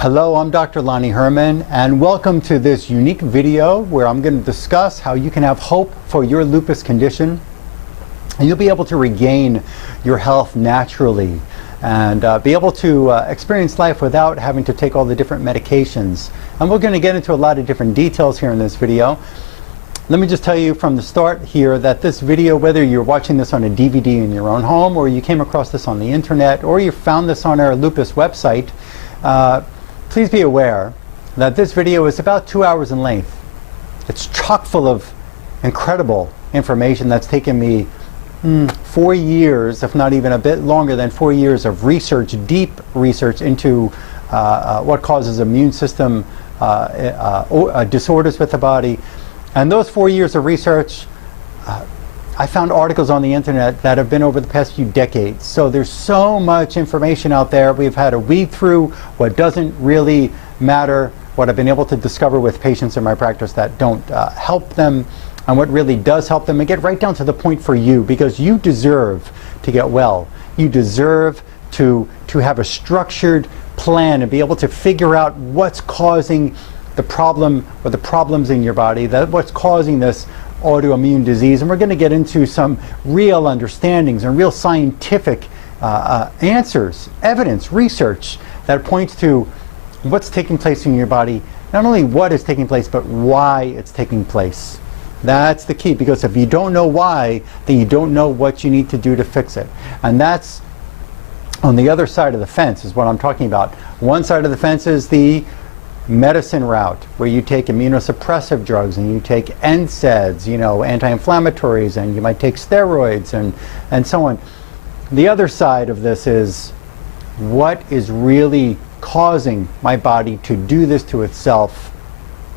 Hello, I'm Dr. Herman, and welcome to this unique video where I'm going to discuss how you can have hope for your lupus condition, and you'll be able to regain your health naturally and be able to experience life without having to take all the different medications. And we're going to get into a lot of different details here in this video. Let me just tell you from the start here that this video, whether you're watching this on a DVD in your own home, or you came across this on the internet, or you found this on our lupus website, please be aware that this video is about 2 hours in length. It's chock full of incredible information that's taken me 4 years, if not even a bit longer than 4 years of research, deep research into what causes immune system disorders with the body. And those 4 years of research, I found articles on the internet that have been over the past few decades. So there's so much information out there. We've had to weed through what doesn't really matter, what I've been able to discover with patients in my practice that don't help them, and what really does help them, and get right down to the point for you, because you deserve to get well. You deserve to have a structured plan and be able to figure out what's causing the problem or the problems in your body, what's causing this autoimmune disease. And we're going to get into some real understandings and real scientific answers, evidence, research that points to what's taking place in your body, not only what is taking place, but why it's taking place. That's the key, because if you don't know why, then you don't know what you need to do to fix it. And that's on the other side of the fence is what I'm talking about. One side of the fence is the medicine route, where you take immunosuppressive drugs and you take NSAIDs, anti-inflammatories, and you might take steroids and so on. The other side of this is what is really causing my body to do this to itself.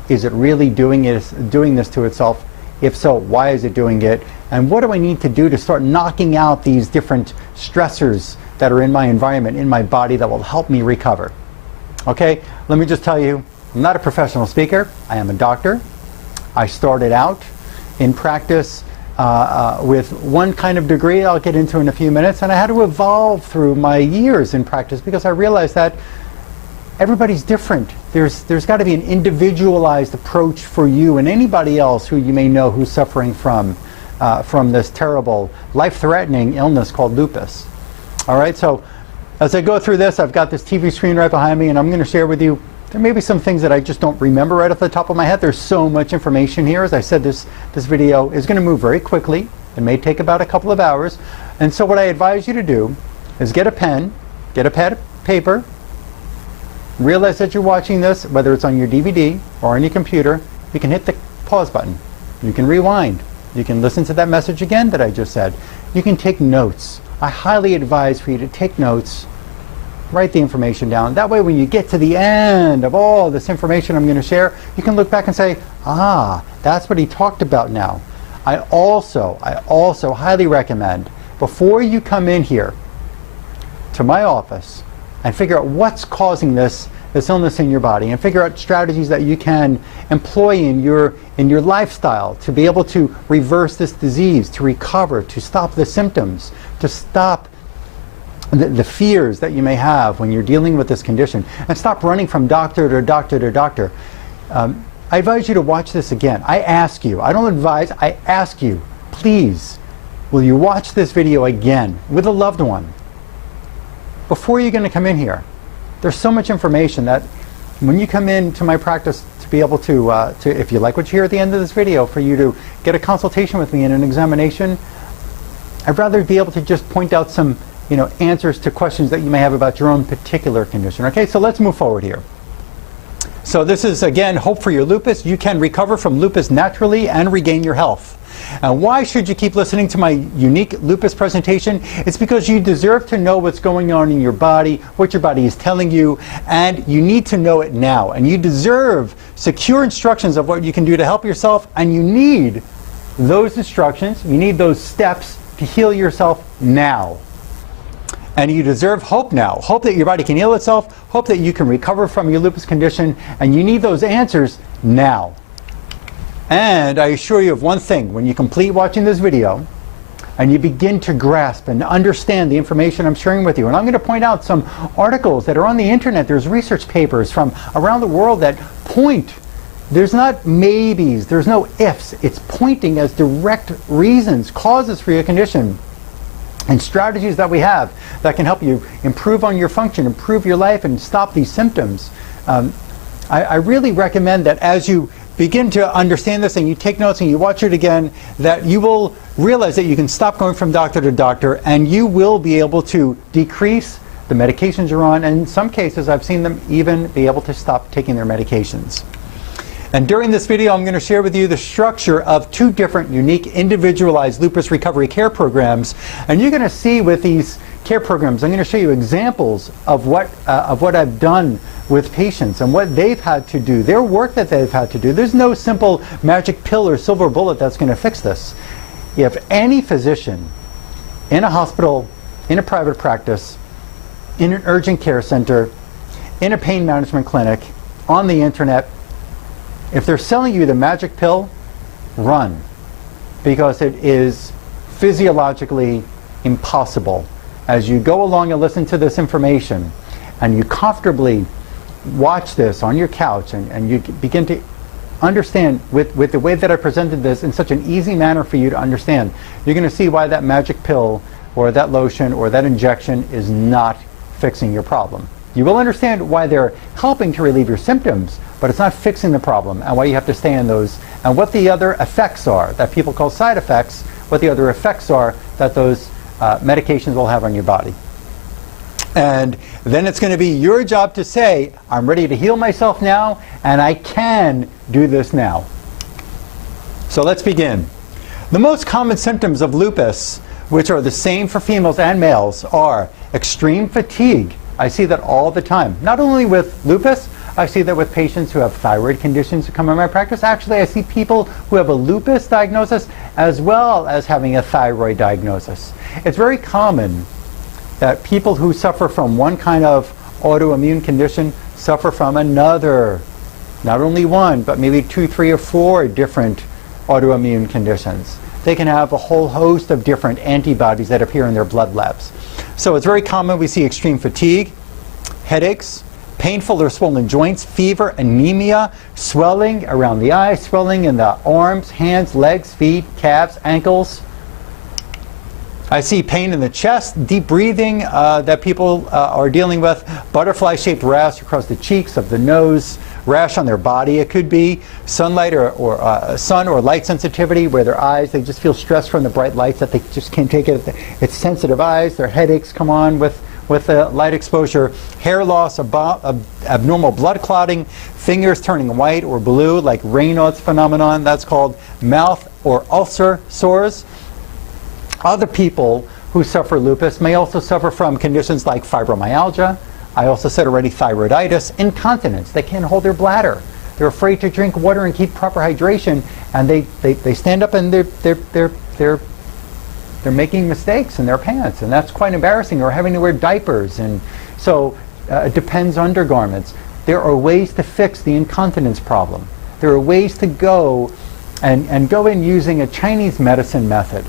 Is it really doing this to itself? If so, why is it doing it? And what do I need to do to start knocking out these different stressors that are in my environment, in my body, that will help me recover? Okay, let me just tell you, I'm not a professional speaker. I am a doctor. I started out in practice with one kind of degree I'll get into in a few minutes, and I had to evolve through my years in practice because I realized that everybody's different. There's got to be an individualized approach for you and anybody else who you may know who's suffering from this terrible, life-threatening illness called lupus. All right, so as I go through this, I've got this TV screen right behind me, and I'm going to share with you, there may be some things that I just don't remember right off the top of my head. There's so much information here. As I said, this video is going to move very quickly. It may take about a couple of hours. And so what I advise you to do is get a pen, get a pad of paper, realize that you're watching this, whether it's on your DVD or on your computer. You can hit the pause button. You can rewind. You can listen to that message again that I just said. You can take notes. I highly advise for you to take notes. Write the information down. That way, when you get to the end of all this information I'm going to share, you can look back and say, that's what he talked about now. I also highly recommend, before you come in here to my office and figure out what's causing this illness in your body, and figure out strategies that you can employ in your lifestyle to be able to reverse this disease, to recover, to stop the symptoms, to stop the fears that you may have when you're dealing with this condition, and stop running from doctor to doctor to doctor. I advise you to watch this again. I ask you, I don't advise, I ask you, please, will you watch this video again with a loved one before you're going to come in here? There's so much information that when you come into my practice, to be able to if you like what you hear at the end of this video, for you to get a consultation with me and an examination, I'd rather be able to just point out some answers to questions that you may have about your own particular condition. Okay, so let's move forward here. So this is, again, Hope for Your Lupus. You can recover from lupus naturally and regain your health. And why should you keep listening to my unique lupus presentation? It's because you deserve to know what's going on in your body, what your body is telling you, and you need to know it now. And you deserve secure instructions of what you can do to help yourself, and you need those instructions, you need those steps to heal yourself now. And you deserve hope now. Hope that your body can heal itself, hope that you can recover from your lupus condition, and you need those answers now. And I assure you of one thing: when you complete watching this video and you begin to grasp and understand the information I'm sharing with you. And I'm going to point out some articles that are on the internet. There's research papers from around the world that point. There's not maybes, there's no ifs. It's pointing as direct reasons, causes for your condition, and strategies that we have that can help you improve on your function, improve your life, and stop these symptoms. I really recommend that as you begin to understand this and you take notes and you watch it again, that you will realize that you can stop going from doctor to doctor, and you will be able to decrease the medications you're on, and in some cases I've seen them even be able to stop taking their medications. And during this video, I'm going to share with you the structure of 2 different unique individualized lupus recovery care programs. And you're going to see with these care programs, I'm going to show you examples of what I've done with patients and what they've had to do, their work that they've had to do. There's no simple magic pill or silver bullet that's going to fix this. If any physician in a hospital, in a private practice, in an urgent care center, in a pain management clinic, on the internet, if they're selling you the magic pill, run, because it is physiologically impossible. As you go along and listen to this information, and you comfortably watch this on your couch, and you begin to understand with the way that I presented this in such an easy manner for you to understand, you're going to see why that magic pill or that lotion or that injection is not fixing your problem. You will understand why they're helping to relieve your symptoms, but it's not fixing the problem, and why you have to stay on those, and what the other effects are that people call side effects, what the other effects are that those medications will have on your body. And then it's going to be your job to say, I'm ready to heal myself now, and I can do this now. So let's begin. The most common symptoms of lupus, which are the same for females and males, are extreme fatigue. I see that all the time. Not only with lupus, I see that with patients who have thyroid conditions who come in my practice. Actually, I see people who have a lupus diagnosis as well as having a thyroid diagnosis. It's very common that people who suffer from one kind of autoimmune condition suffer from another. Not only one, but maybe 2, 3, or 4 different autoimmune conditions. They can have a whole host of different antibodies that appear in their blood labs. So it's very common we see extreme fatigue, headaches, painful or swollen joints, fever, anemia, swelling around the eyes, swelling in the arms, hands, legs, feet, calves, ankles. I see pain in the chest, deep breathing that people are dealing with, butterfly-shaped rash across the cheeks, of the nose, rash on their body. It could be sunlight or sun or light sensitivity, where their eyes, they just feel stressed from the bright lights that they just can't take it. It's sensitive eyes. Their headaches come on with the light exposure. Hair loss, abnormal blood clotting, fingers turning white or blue like Raynaud's phenomenon. That's called mouth or ulcer sores. Other people who suffer lupus may also suffer from conditions like fibromyalgia. I also said already thyroiditis, incontinence. They can't hold their bladder. They're afraid to drink water and keep proper hydration, and they stand up and they're making mistakes in their pants, and that's quite embarrassing, or having to wear diapers. And so it depends on undergarments. There are ways to fix the incontinence problem. There are ways to go and go in using a Chinese medicine method.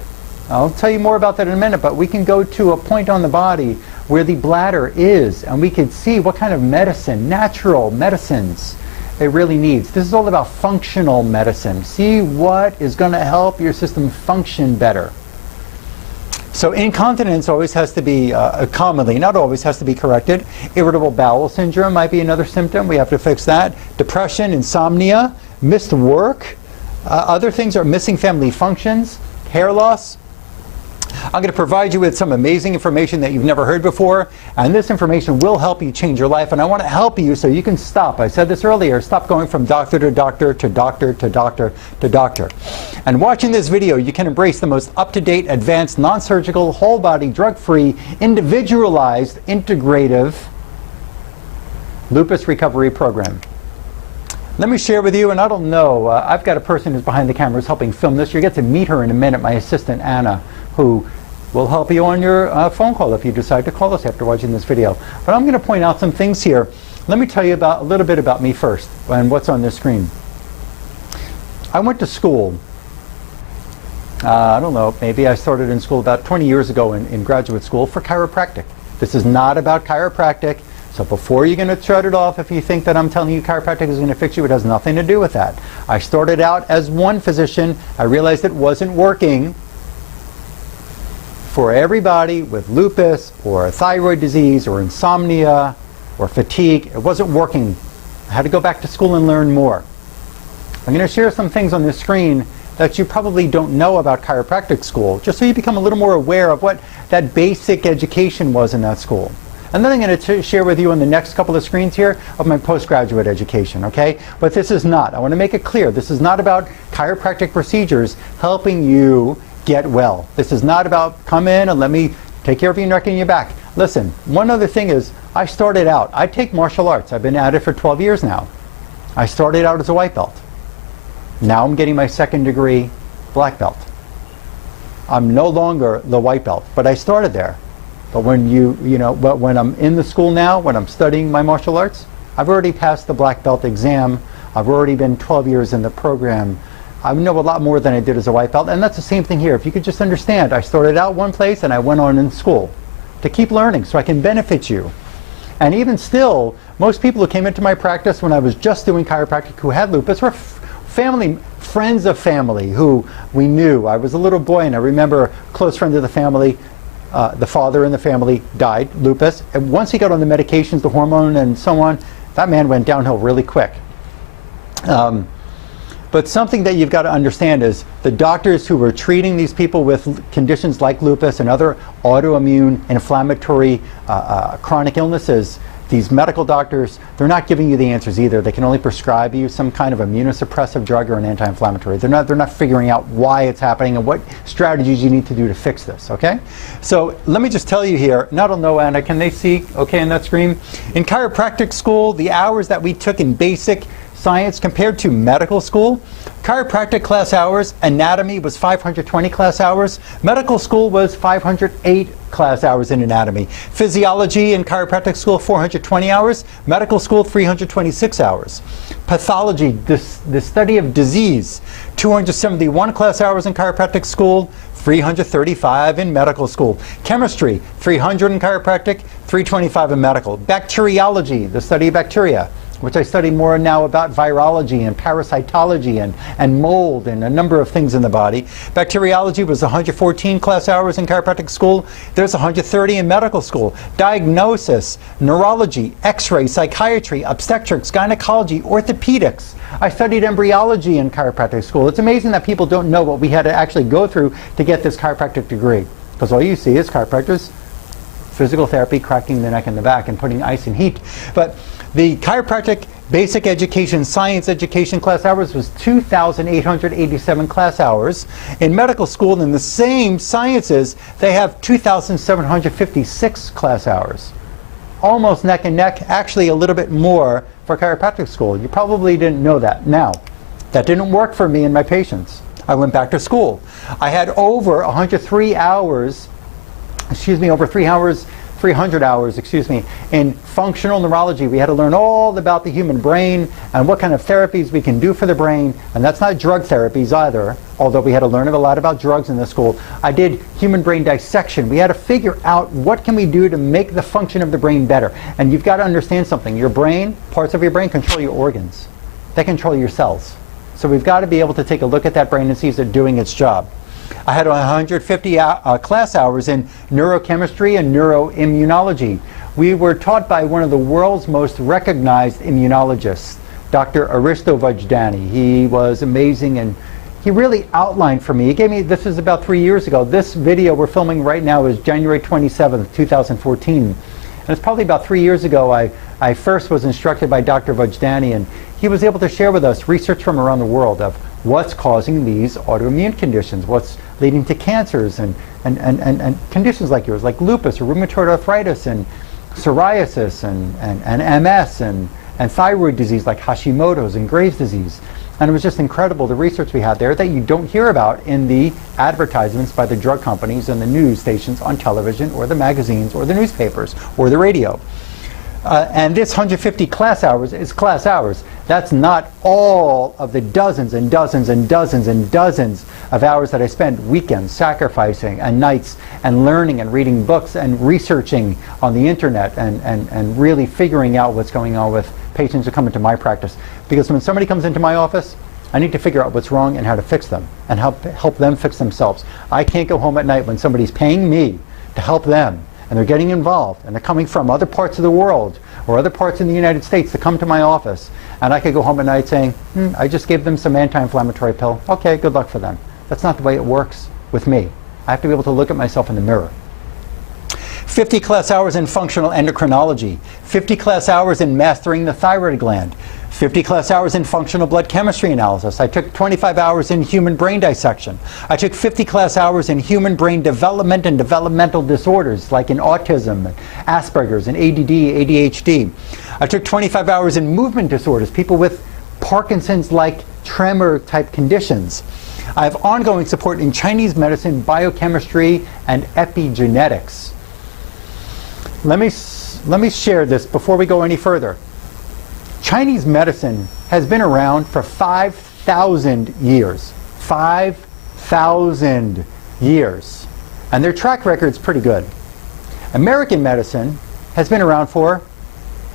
I'll tell you more about that in a minute, but we can go to a point on the body where the bladder is, and we can see what kind of medicine, natural medicines, it really needs. This is all about functional medicine. See what is going to help your system function better. So incontinence always has to be, commonly, not always, has to be corrected. Irritable bowel syndrome might be another symptom. We have to fix that. Depression, insomnia, missed work. Other things are missing family functions, hair loss. I'm going to provide you with some amazing information that you've never heard before, and this information will help you change your life, and I want to help you so you can stop. I said this earlier, stop going from doctor to doctor to doctor to doctor to doctor. And watching this video, you can embrace the most up-to-date, advanced, non-surgical, whole-body, drug-free, individualized, integrative lupus recovery program. Let me share with you, and I don't know, I've got a person who's behind the camera who's helping film this. You'll get to meet her in a minute, my assistant Anna, who will help you on your phone call if you decide to call us after watching this video. But I'm going to point out some things here. Let me tell you a little bit about me first and what's on this screen. I went to school I don't know, maybe I started in school about 20 years ago in graduate school for chiropractic. This is not about chiropractic. So before you're going to shut it off if you think that I'm telling you chiropractic is going to fix you, it has nothing to do with that. I started out as one physician. I realized it wasn't working for everybody with lupus or thyroid disease or insomnia or fatigue. It wasn't working. I had to go back to school and learn more. I'm going to share some things on this screen that you probably don't know about chiropractic school, just so you become a little more aware of what that basic education was in that school. And then I'm going to share with you on the next couple of screens here of my postgraduate education, okay? But this is not, I want to make it clear, this is not about chiropractic procedures helping you get well. This is not about come in and let me take care of your neck and your back. Listen, one other thing is, I started out, I take martial arts. I've been at it for 12 years now. I started out as a white belt. Now I'm getting my second degree black belt. I'm no longer the white belt, but I started there. But when but when I'm in the school now, when I'm studying my martial arts, I've already passed the black belt exam. I've already been 12 years in the program. I know a lot more than I did as a white belt, and that's the same thing here. If you could just understand, I started out one place and I went on in school to keep learning so I can benefit you. And even still, most people who came into my practice when I was just doing chiropractic who had lupus were family, friends of family who we knew. I was a little boy and I remember a close friend of the family, the father in the family died, lupus. And once he got on the medications, the hormone and so on, that man went downhill really quick. But something that you've got to understand is the doctors who were treating these people with conditions like lupus and other autoimmune, inflammatory, chronic illnesses, these medical doctors, they're not giving you the answers either. They can only prescribe you some kind of immunosuppressive drug or an anti-inflammatory. They're not figuring out why it's happening and what strategies you need to do to fix this, okay? So let me just tell you here, and I don't know, Anna, can they see okay on that screen? In chiropractic school, the hours that we took in basic science compared to medical school, chiropractic class hours, anatomy was 520 class hours, medical school was 508 class hours in anatomy, physiology in chiropractic school 420 hours, medical school 326 hours, pathology, the study of disease, 271 class hours in chiropractic school, 335 in medical school, chemistry 300 in chiropractic, 325 in medical, bacteriology, the study of bacteria, which I study more now about virology and parasitology and mold and a number of things in the body. Bacteriology was 114 class hours in chiropractic school. There's 130 in medical school. Diagnosis, neurology, x-ray, psychiatry, obstetrics, gynecology, orthopedics. I studied embryology in chiropractic school. It's amazing that people don't know what we had to actually go through to get this chiropractic degree. Because all you see is chiropractors, physical therapy, cracking the neck and the back, and putting ice and heat. But the chiropractic basic education, science education class hours was 2,887 class hours. In medical school, in the same sciences, they have 2,756 class hours. Almost neck and neck, actually a little bit more for chiropractic school. You probably didn't know that. Now, that didn't work for me and my patients. I went back to school. I had over 103 hours, over 300 hours, in functional neurology. We had to learn all about the human brain and what kind of therapies we can do for the brain. And that's not drug therapies either, although we had to learn a lot about drugs in this school. I did human brain dissection. We had to figure out what can we do to make the function of the brain better. And you've got to understand something. Your brain, parts of your brain control your organs. They control your cells. So we've got to be able to take a look at that brain and see if it's doing its job. I had 150 class hours in neurochemistry and neuroimmunology. We were taught by one of the world's most recognized immunologists, Dr. Aristo Vajdani. He was amazing, and he really outlined for me. He gave me, this is about 3 years ago. This video we're filming right now is January 27th, 2014. And it's probably about 3 years ago I first was instructed by Dr. Vajdani, and he was able to share with us research from around the world of what's causing these autoimmune conditions, what's leading to cancers and conditions like yours, like lupus or rheumatoid arthritis and psoriasis and MS and thyroid disease like Hashimoto's and Graves' disease. And it was just incredible, the research we had there that you don't hear about in the advertisements by the drug companies and the news stations on television or the magazines or the newspapers or the radio. And this 150 class hours is class hours. That's not all of the dozens and dozens and dozens and dozens of hours that I spend weekends sacrificing and nights and learning and reading books and researching on the internet and really figuring out what's going on with patients who come into my practice. Because when somebody comes into my office, I need to figure out what's wrong and how to fix them and help them fix themselves. I can't go home at night when somebody's paying me to help them and they're getting involved and they're coming from other parts of the world or other parts in the United States to come to my office, and I could go home at night saying, I just gave them some anti-inflammatory pill. Okay, good luck for them. That's not the way it works with me. I have to be able to look at myself in the mirror. 50 class hours in functional endocrinology, 50 class hours in mastering the thyroid gland, 50 class hours in functional blood chemistry analysis. I took 25 hours in human brain dissection. I took 50 class hours in human brain development and developmental disorders like in autism, and Asperger's, and ADD, ADHD. I took 25 hours in movement disorders, people with Parkinson's-like tremor-type conditions. I have ongoing support in Chinese medicine, biochemistry, and epigenetics. Let me share this before we go any further. Chinese medicine has been around for 5,000 years. 5,000 years. And their track record's pretty good. American medicine has been around for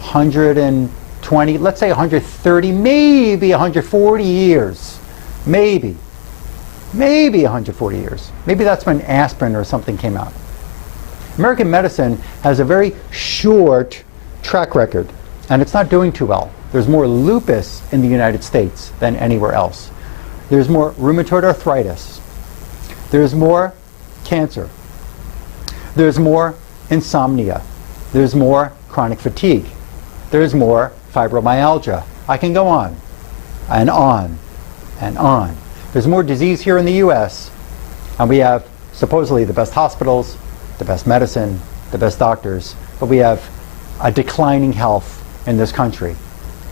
120, let's say 130, maybe 140 years. Maybe 140 years. Maybe that's when aspirin or something came out. American medicine has a very short track record, and it's not doing too well. There's more lupus in the United States than anywhere else. There's more rheumatoid arthritis. There's more cancer. There's more insomnia. There's more chronic fatigue. There's more fibromyalgia. I can go on and on and on. There's more disease here in the US, and we have supposedly the best hospitals, the best medicine, the best doctors, but we have a declining health in this country.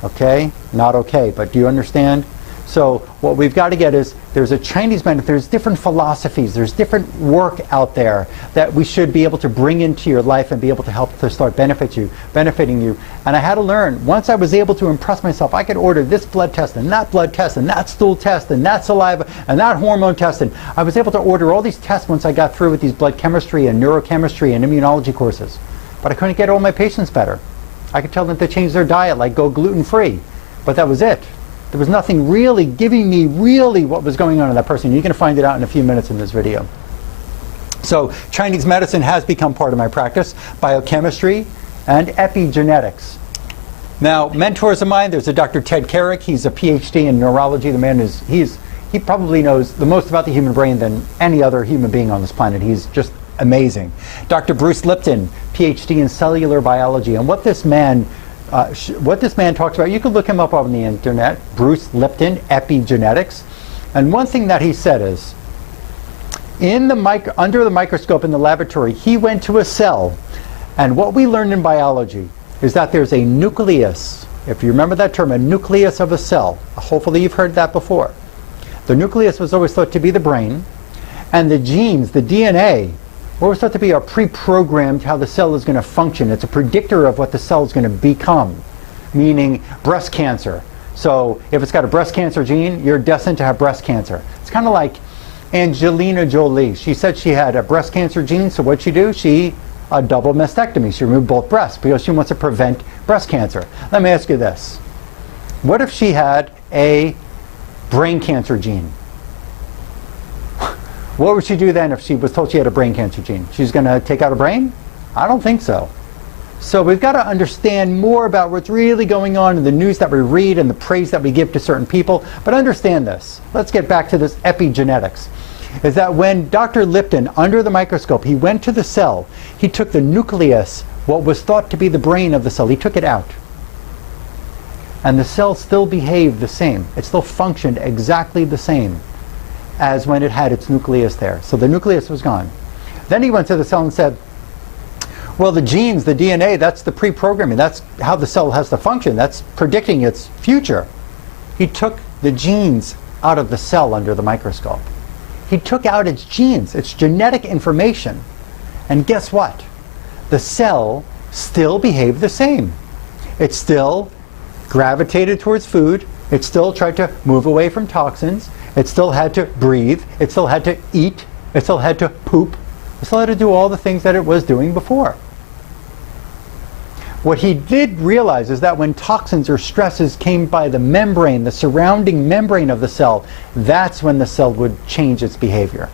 Okay? Not okay, but do you understand? So what we've got to get is, there's a Chinese medicine, there's different philosophies, there's different work out there that we should be able to bring into your life and be able to help to start benefiting you. And I had to learn, once I was able to impress myself, I could order this blood test and that stool test and that saliva and that hormone test. And I was able to order all these tests once I got through with these blood chemistry and neurochemistry and immunology courses. But I couldn't get all my patients better. I could tell them to change their diet, like go gluten-free. But that was it. There was nothing really giving me what was going on in that person. You're going to find it out in a few minutes in this video. So Chinese medicine has become part of my practice, biochemistry and epigenetics. Now, mentors of mine, there's a Dr. Ted Carrick. He's a PhD in neurology. The man is, he probably knows the most about the human brain than any other human being on this planet. He's just amazing. Dr. Bruce Lipton, PhD in cellular biology. And what this man talks about, you can look him up on the internet, Bruce Lipton, epigenetics. And one thing that he said is, under the microscope in the laboratory, he went to a cell, and what we learned in biology is that there's a nucleus. If you remember that term, a nucleus of a cell. Hopefully you've heard that before. The nucleus was always thought to be the brain, and the genes, the DNA, were always thought to be pre-programmed how the cell is going to function. It's a predictor of what the cell is going to become, meaning breast cancer. So if it's got a breast cancer gene, you're destined to have breast cancer. It's kind of like Angelina Jolie. She said she had a breast cancer gene, so what'd she do? She a double mastectomy. She removed both breasts because she wants to prevent breast cancer. Let me ask you this. What if she had a brain cancer gene? What would she do then if she was told she had a brain cancer gene? She's going to take out her brain? I don't think so. So we've got to understand more about what's really going on in the news that we read and the praise that we give to certain people. But understand this. Let's get back to this epigenetics. Is that when Dr. Lipton, under the microscope, he went to the cell, he took the nucleus, what was thought to be the brain of the cell, he took it out. And the cell still behaved the same. It still functioned exactly the same as when it had its nucleus there. So the nucleus was gone. Then he went to the cell and said, well, the genes, the DNA, that's the pre-programming. That's how the cell has to function. That's predicting its future. He took the genes out of the cell under the microscope. He took out its genes, its genetic information. And guess what? The cell still behaved the same. It still gravitated towards food. It still tried to move away from toxins. It still had to breathe. It still had to eat. It still had to poop. It still had to do all the things that it was doing before. What he did realize is that when toxins or stresses came by the membrane, the surrounding membrane of the cell, that's when the cell would change its behavior.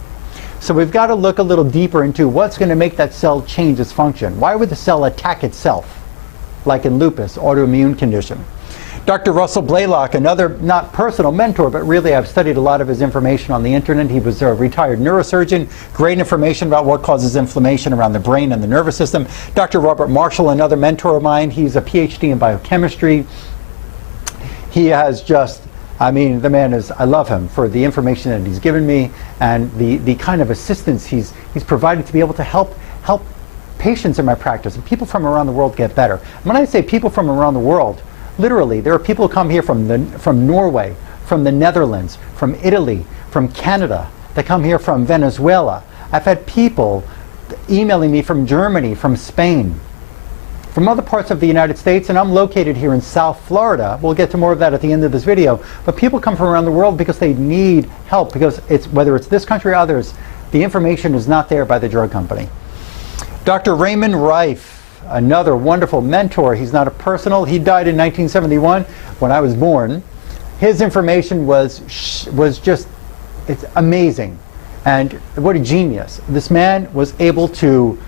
So we've got to look a little deeper into what's going to make that cell change its function. Why would the cell attack itself, like in lupus, autoimmune condition? Dr. Russell Blaylock, another not personal mentor, but really I've studied a lot of his information on the internet. He was a retired neurosurgeon, great information about what causes inflammation around the brain and the nervous system. Dr. Robert Marshall, another mentor of mine, he's a PhD in biochemistry. He has just, I mean, the man is, I love him for the information that he's given me and the kind of assistance he's provided to be able to help patients in my practice and people from around the world get better. And when I say people from around the world, literally, there are people who come here from Norway, from the Netherlands, from Italy, from Canada. They come here from Venezuela. I've had people emailing me from Germany, from Spain, from other parts of the United States, and I'm located here in South Florida. We'll get to more of that at the end of this video. But people come from around the world because they need help, because it's, whether it's this country or others, the information is not there by the drug company. Dr. Raymond Rife, another wonderful mentor. He's not a personal. He died in 1971 when I was born. His information was just, it's amazing. And what a genius. This man was able to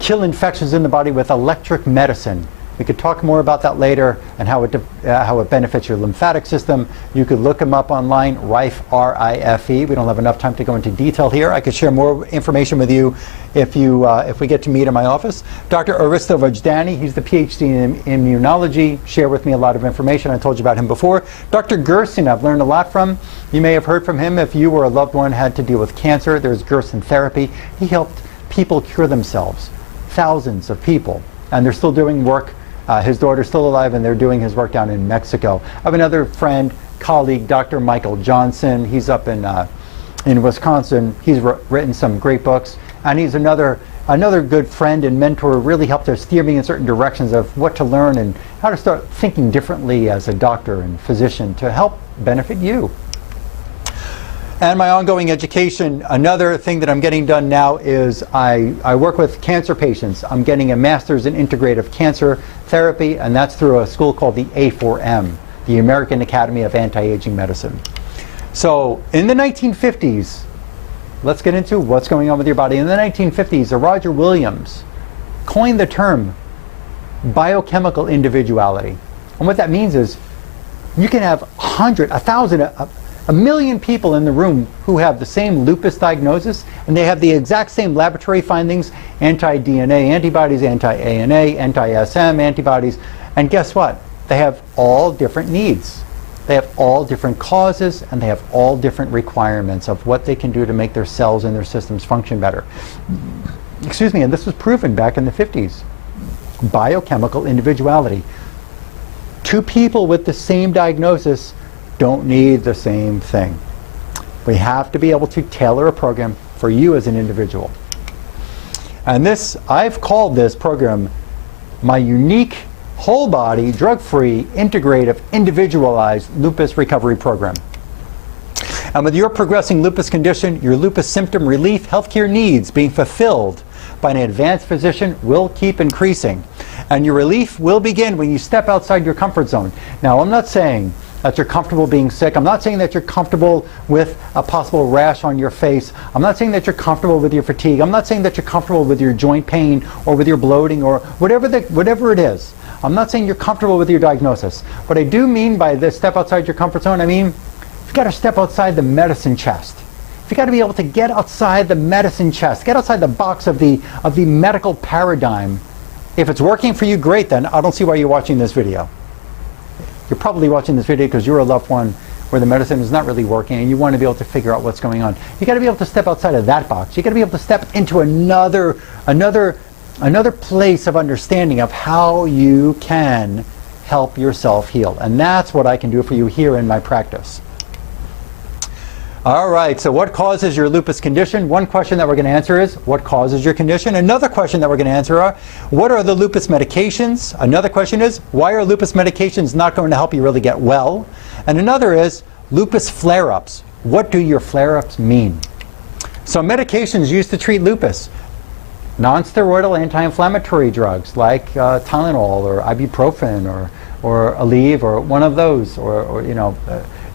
kill infections in the body with electric medicine. We could talk more about that later and how it benefits your lymphatic system. You could look him up online, Rife, R-I-F-E. We don't have enough time to go into detail here. I could share more information with you if we get to meet in my office. Dr. Aristo Vojdani, he's the PhD in immunology, shared with me a lot of information. I told you about him before. Dr. Gerson, I've learned a lot from. You may have heard from him if you or a loved one had to deal with cancer. There's Gerson therapy. He helped people cure themselves, thousands of people, and they're still doing work. His daughter's still alive, and they're doing his work down in Mexico. I have another friend, colleague, Dr. Michael Johnson. He's up in Wisconsin. He's written some great books, and he's another good friend and mentor who really helped to steer me in certain directions of what to learn and how to start thinking differently as a doctor and physician to help benefit you. And my ongoing education, another thing that I'm getting done now is I work with cancer patients. I'm getting a master's in integrative cancer therapy, and that's through a school called the A4M, the American Academy of Anti-Aging Medicine. So in the 1950s, let's get into what's going on with your body. In the 1950s, Roger Williams coined the term biochemical individuality. And what that means is you can have 100, 1,000, a million people in the room who have the same lupus diagnosis, and they have the exact same laboratory findings, anti-DNA antibodies, anti-ANA, anti-SM antibodies, and guess what? They have all different needs. They have all different causes, and they have all different requirements of what they can do to make their cells and their systems function better. Excuse me, and this was proven back in the 50s. Biochemical individuality. Two people with the same diagnosis don't need the same thing. We have to be able to tailor a program for you as an individual. And this, I've called this program my unique whole body, drug-free, integrative, individualized lupus recovery program. And with your progressing lupus condition, your lupus symptom relief healthcare needs being fulfilled by an advanced physician will keep increasing. And your relief will begin when you step outside your comfort zone. Now, I'm not saying that you're comfortable being sick. I'm not saying that you're comfortable with a possible rash on your face. I'm not saying that you're comfortable with your fatigue. I'm not saying that you're comfortable with your joint pain or with your bloating or whatever it is. I'm not saying you're comfortable with your diagnosis. What I do mean by this step outside your comfort zone, I mean, you've got to step outside the medicine chest. You've got to be able to get outside the medicine chest, get outside the box of the medical paradigm. If it's working for you, great, then I don't see why you're watching this video. You're probably watching this video because you're a loved one where the medicine is not really working and you want to be able to figure out what's going on. You got to be able to step outside of that box. You got to be able to step into another place of understanding of how you can help yourself heal. And that's what I can do for you here in my practice. All right, so what causes your lupus condition? One question that we're going to answer is, what causes your condition? Another question that we're going to answer are, what are the lupus medications? Another question is, why are lupus medications not going to help you really get well? And another is, lupus flare-ups. What do your flare-ups mean? So medications used to treat lupus. Non-steroidal anti-inflammatory drugs like Tylenol or ibuprofen or Aleve or one of those, or you know,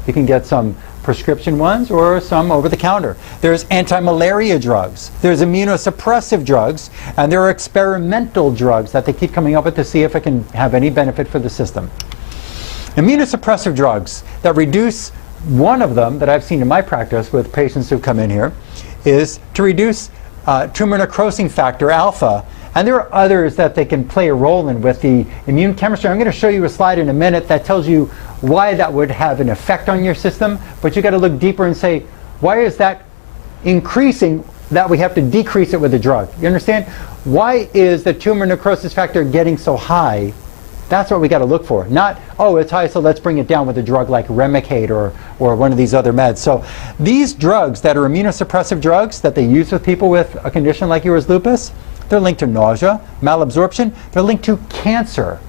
you can get some prescription ones or some over-the-counter. There's anti-malaria drugs, there's immunosuppressive drugs, and there are experimental drugs that they keep coming up with to see if it can have any benefit for the system. Immunosuppressive drugs that reduce, one of them that I've seen in my practice with patients who come in here, is to reduce tumor necrosing factor alpha, and there are others that they can play a role in with the immune chemistry. I'm going to show you a slide in a minute that tells you why that would have an effect on your system, but you got to look deeper and say, why is that increasing that we have to decrease it with a drug? You understand? Why is the tumor necrosis factor getting so high? That's what we got to look for. Not, oh, it's high, so let's bring it down with a drug like Remicade or one of these other meds. So these drugs that are immunosuppressive drugs that they use with people with a condition like yours, lupus, they're linked to nausea, malabsorption, they're linked to cancer.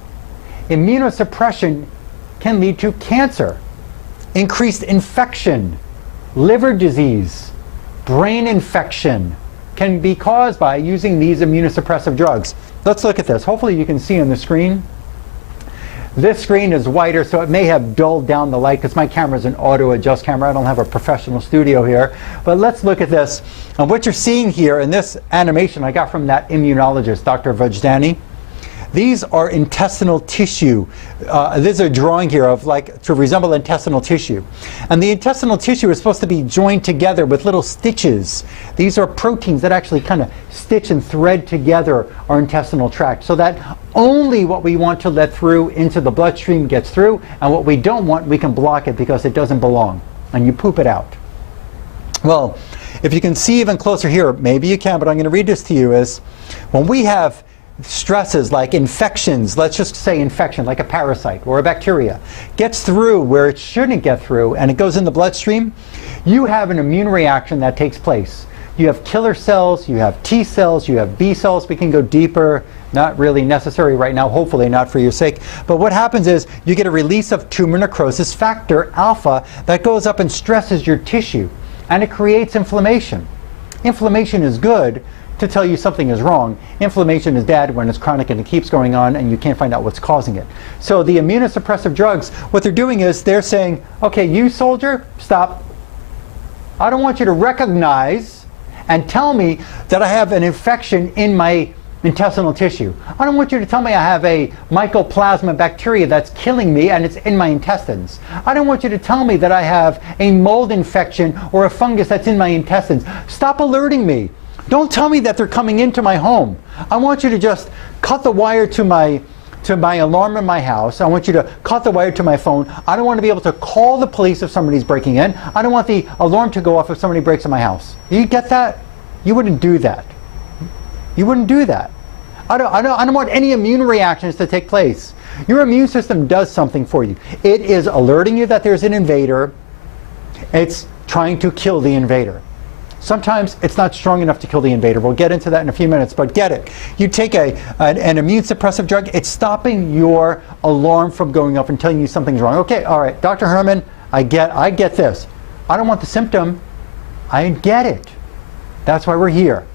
Immunosuppression can lead to cancer, increased infection, liver disease, brain infection can be caused by using these immunosuppressive drugs. Let's look at this. Hopefully you can see on the screen. This screen is whiter, so it may have dulled down the light because my camera is an auto-adjust camera. I don't have a professional studio here. But let's look at this. And what you're seeing here in this animation I got from that immunologist, Dr. Vajdani. These are intestinal tissue. This is a drawing here of like to resemble intestinal tissue. And the intestinal tissue is supposed to be joined together with little stitches. These are proteins that actually kind of stitch and thread together our intestinal tract so that only what we want to let through into the bloodstream gets through, and what we don't want, we can block it because it doesn't belong, and you poop it out. Well, if you can see even closer here, maybe you can, but I'm going to read this to you, is when we have stresses like infections, let's just say infection, like a parasite or a bacteria, gets through where it shouldn't get through and it goes in the bloodstream, you have an immune reaction that takes place. You have killer cells, you have T cells, you have B cells. We can go deeper, not really necessary right now, hopefully not for your sake. But what happens is you get a release of tumor necrosis factor alpha that goes up and stresses your tissue, and it creates inflammation. Inflammation is good to tell you something is wrong. Inflammation is bad when it's chronic and it keeps going on and you can't find out what's causing it. So the immunosuppressive drugs, what they're doing is they're saying, okay, you soldier, stop. I don't want you to recognize and tell me that I have an infection in my intestinal tissue. I don't want you to tell me I have a mycoplasma bacteria that's killing me and it's in my intestines. I don't want you to tell me that I have a mold infection or a fungus that's in my intestines. Stop alerting me. Don't tell me that they're coming into my home. I want you to just cut the wire to my alarm in my house. I want you to cut the wire to my phone. I don't want to be able to call the police if somebody's breaking in. I don't want the alarm to go off if somebody breaks in my house. You get that? You wouldn't do that. You wouldn't do that. I don't want any immune reactions to take place. Your immune system does something for you. It is alerting you that there's an invader. It's trying to kill the invader. Sometimes it's not strong enough to kill the invader. We'll get into that in a few minutes, but get it. You take an immune suppressive drug, it's stopping your alarm from going off and telling you something's wrong. Okay, all right, Dr. Herman, I get this. I don't want the symptom. I get it. That's why we're here.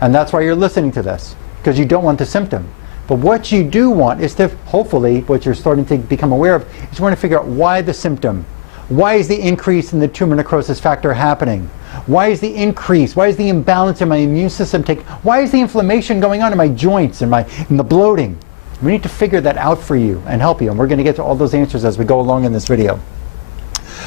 And that's why you're listening to this, because you don't want the symptom. But what you do want is to, hopefully, what you're starting to become aware of, is you want to figure out why the symptom. Why is the increase in the tumor necrosis factor happening? Why is the increase? Why is the imbalance in my immune system why is the inflammation going on in my joints and in the bloating? We need to figure that out for you and help you, and we're going to get to all those answers as we go along in this video.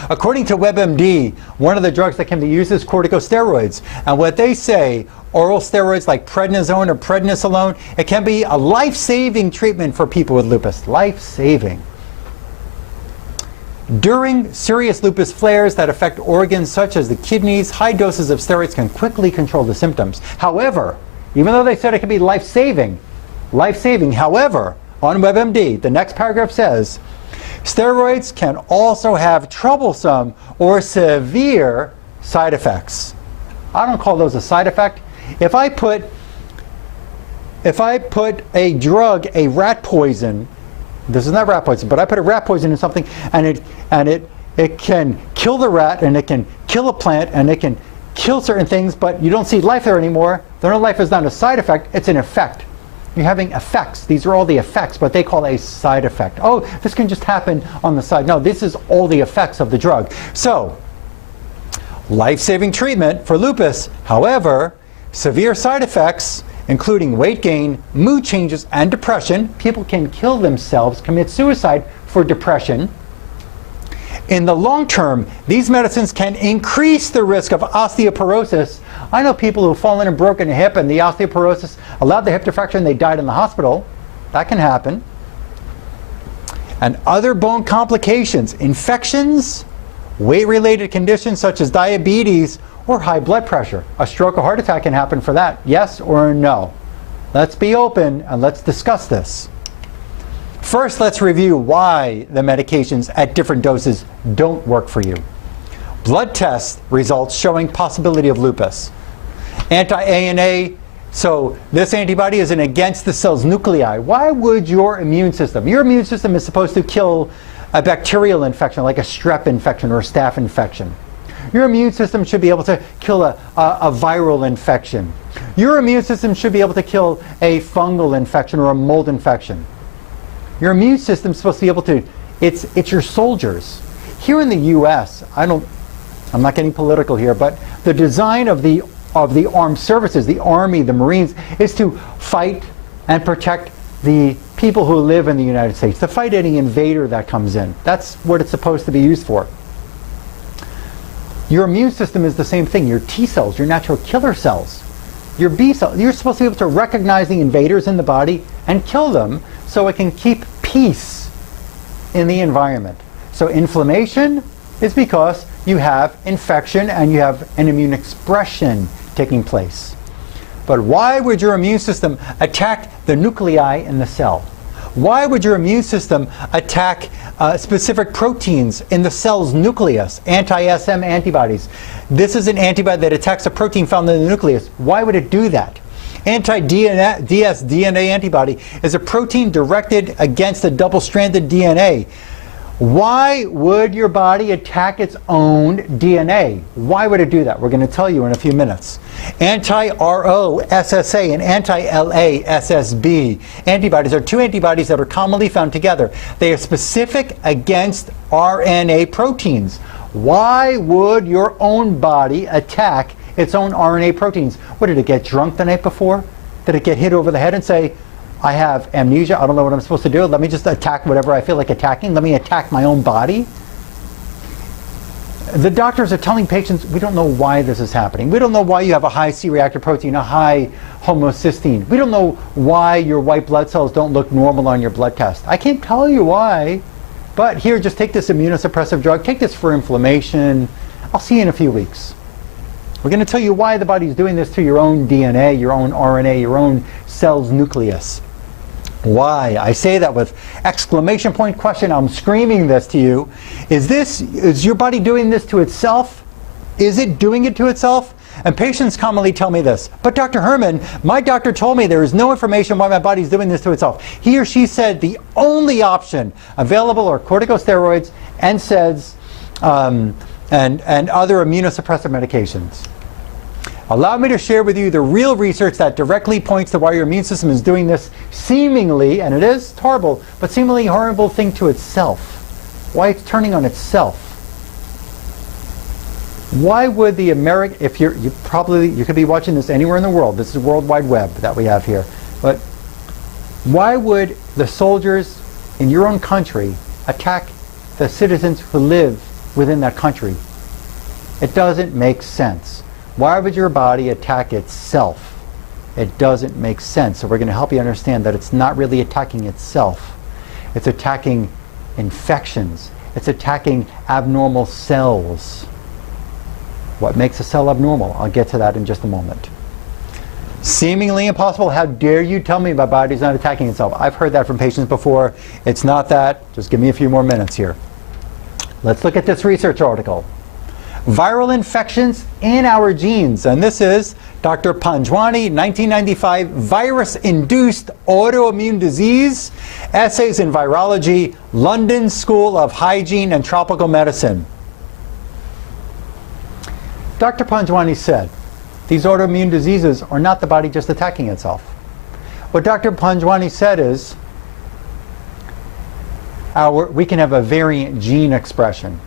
According to WebMD, one of the drugs that can be used is corticosteroids. And what they say, oral steroids like prednisone or prednisolone, it can be a life-saving treatment for people with lupus. Life-saving. During serious lupus flares that affect organs such as the kidneys, high doses of steroids can quickly control the symptoms. However, even though they said it can be life-saving, however, on WebMD, the next paragraph says, steroids can also have troublesome or severe side effects. I don't call those a side effect. If I put a drug, a rat poison, this is not rat poison, but I put a rat poison in something, and it can kill the rat, and it can kill a plant, and it can kill certain things, but you don't see life there anymore. The life is not a side effect, it's an effect. You're having effects. These are all the effects, but they call a side effect. Oh, this can just happen on the side. No, this is all the effects of the drug. So, life-saving treatment for lupus. However, severe side effects, including weight gain, mood changes, and depression. People can kill themselves, commit suicide for depression. In the long term, these medicines can increase the risk of osteoporosis. I know people who've fallen and broken a hip, and the osteoporosis allowed the hip to fracture and they died in the hospital. That can happen. And other bone complications, infections, weight-related conditions such as diabetes or high blood pressure. A stroke or heart attack can happen for that, yes or no? Let's be open and let's discuss this. First, let's review why the medications at different doses don't work for you. Blood test results showing possibility of lupus. Anti-ANA, so this antibody is against the cell's nuclei. Why would your immune system is supposed to kill a bacterial infection like a strep infection or a staph infection. Your immune system should be able to kill a viral infection. Your immune system should be able to kill a fungal infection or a mold infection. Your immune system is supposed to be able to, it's your soldiers. Here in the US, I'm not getting political here, but the design of the armed services, the Army, the Marines, is to fight and protect the people who live in the United States, to fight any invader that comes in. That's what it's supposed to be used for. Your immune system is the same thing. Your T cells, your natural killer cells, your B cells, you're supposed to be able to recognize the invaders in the body and kill them so it can keep peace in the environment. So inflammation is because you have infection and you have an immune expression taking place. But why would your immune system attack the nuclei in the cell? Why would your immune system attack specific proteins in the cell's nucleus? Anti-SM antibodies. This is an antibody that attacks a protein found in the nucleus. Why would it do that? Anti-dsDNA antibody is a protein directed against a double-stranded DNA. Why would your body attack its own DNA? Why would it do that? We're going to tell you in a few minutes. Anti-RO-SSA and anti-LA-SSB antibodies are two antibodies that are commonly found together. They are specific against RNA proteins. Why would your own body attack its own RNA proteins? What, did it get drunk the night before? Did it get hit over the head and say, I have amnesia, I don't know what I'm supposed to do, let me just attack whatever I feel like attacking, let me attack my own body? The doctors are telling patients, we don't know why this is happening. We don't know why you have a high C-reactive protein, a high homocysteine. We don't know why your white blood cells don't look normal on your blood test. I can't tell you why, but here, just take this immunosuppressive drug, take this for inflammation. I'll see you in a few weeks. We're going to tell you why the body's doing this to your own DNA, your own RNA, your own cell's nucleus. Why? I say that with exclamation point question. I'm screaming this to you. Is your body doing this to itself? Is it doing it to itself? And patients commonly tell me this, but Dr. Herman, my doctor told me there is no information why my body's doing this to itself. He or she said the only option available are corticosteroids, NSAIDs, and other immunosuppressive medications. Allow me to share with you the real research that directly points to why your immune system is doing this seemingly, and it is horrible, but seemingly horrible thing to itself. Why it's turning on itself. Why would the American, if you could be watching this anywhere in the world, this is World Wide Web that we have here, but why would the soldiers in your own country attack the citizens who live within that country? It doesn't make sense. Why would your body attack itself? It doesn't make sense. So we're going to help you understand that it's not really attacking itself. It's attacking infections. It's attacking abnormal cells. What makes a cell abnormal? I'll get to that in just a moment. Seemingly impossible. How dare you tell me my body's not attacking itself? I've heard that from patients before. It's not that. Just give me a few more minutes here. Let's look at this research article. Viral infections in our genes. And this is Dr. Panjwani, 1995, Virus-Induced Autoimmune Disease, Essays in Virology, London School of Hygiene and Tropical Medicine. Dr. Panjwani said, these autoimmune diseases are not the body just attacking itself. What Dr. Panjwani said is, we can have a variant gene expression.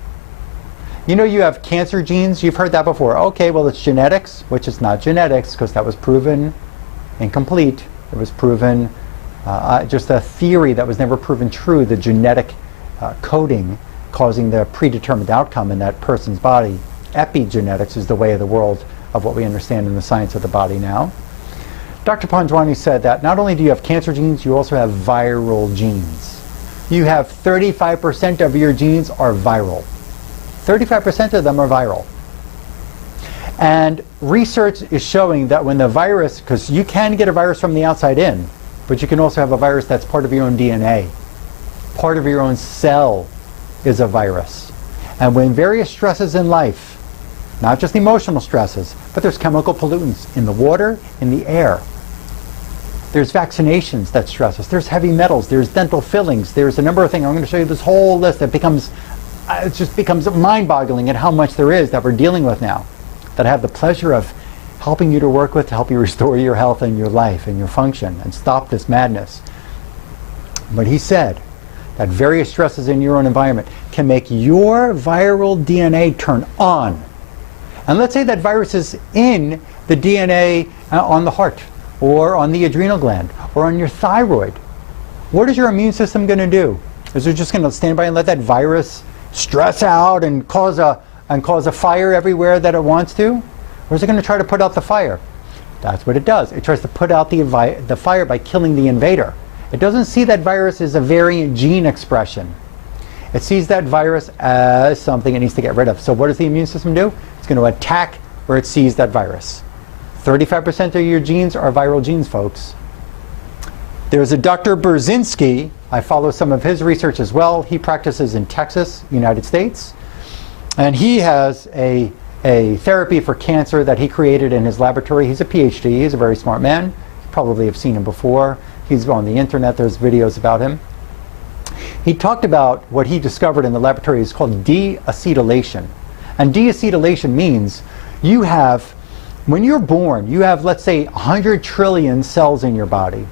You know, you have cancer genes, you've heard that before. Okay, well, it's genetics, which is not genetics, because that was proven incomplete. It was proven just a theory that was never proven true, the genetic coding causing the predetermined outcome in that person's body. Epigenetics is the way of the world of what we understand in the science of the body now. Dr. Panjwani said that not only do you have cancer genes, you also have viral genes. You have 35% of your genes are viral. 35% of them are viral. And research is showing that when the virus, because you can get a virus from the outside in, but you can also have a virus that's part of your own DNA. Part of your own cell is a virus. And when various stresses in life, not just emotional stresses, but there's chemical pollutants in the water, in the air. There's vaccinations that stress us. There's heavy metals. There's dental fillings. There's a number of things. I'm going to show you this whole list that it just becomes mind-boggling at how much there is that we're dealing with now, that I have the pleasure of helping you to work with to help you restore your health and your life and your function and stop this madness. But he said that various stresses in your own environment can make your viral DNA turn on. And let's say that virus is in the DNA on the heart, or on the adrenal gland, or on your thyroid. What is your immune system going to do? Is it just going to stand by and let that virus stress out and cause a fire everywhere that it wants to? Or is it going to try to put out the fire? That's what it does. It tries to put out the fire by killing the invader. It doesn't see that virus as a variant gene expression. It sees that virus as something it needs to get rid of. So what does the immune system do? It's going to attack where it sees that virus. 35% of your genes are viral genes, folks. There's a Dr. Brzezinski. I follow some of his research as well. He practices in Texas, United States. And he has a therapy for cancer that he created in his laboratory. He's a PhD. He's a very smart man. You probably have seen him before. He's on the internet. There's videos about him. He talked about what he discovered in the laboratory is called deacetylation. And deacetylation means you have, when you're born, you have, let's say, 100 trillion cells in your body.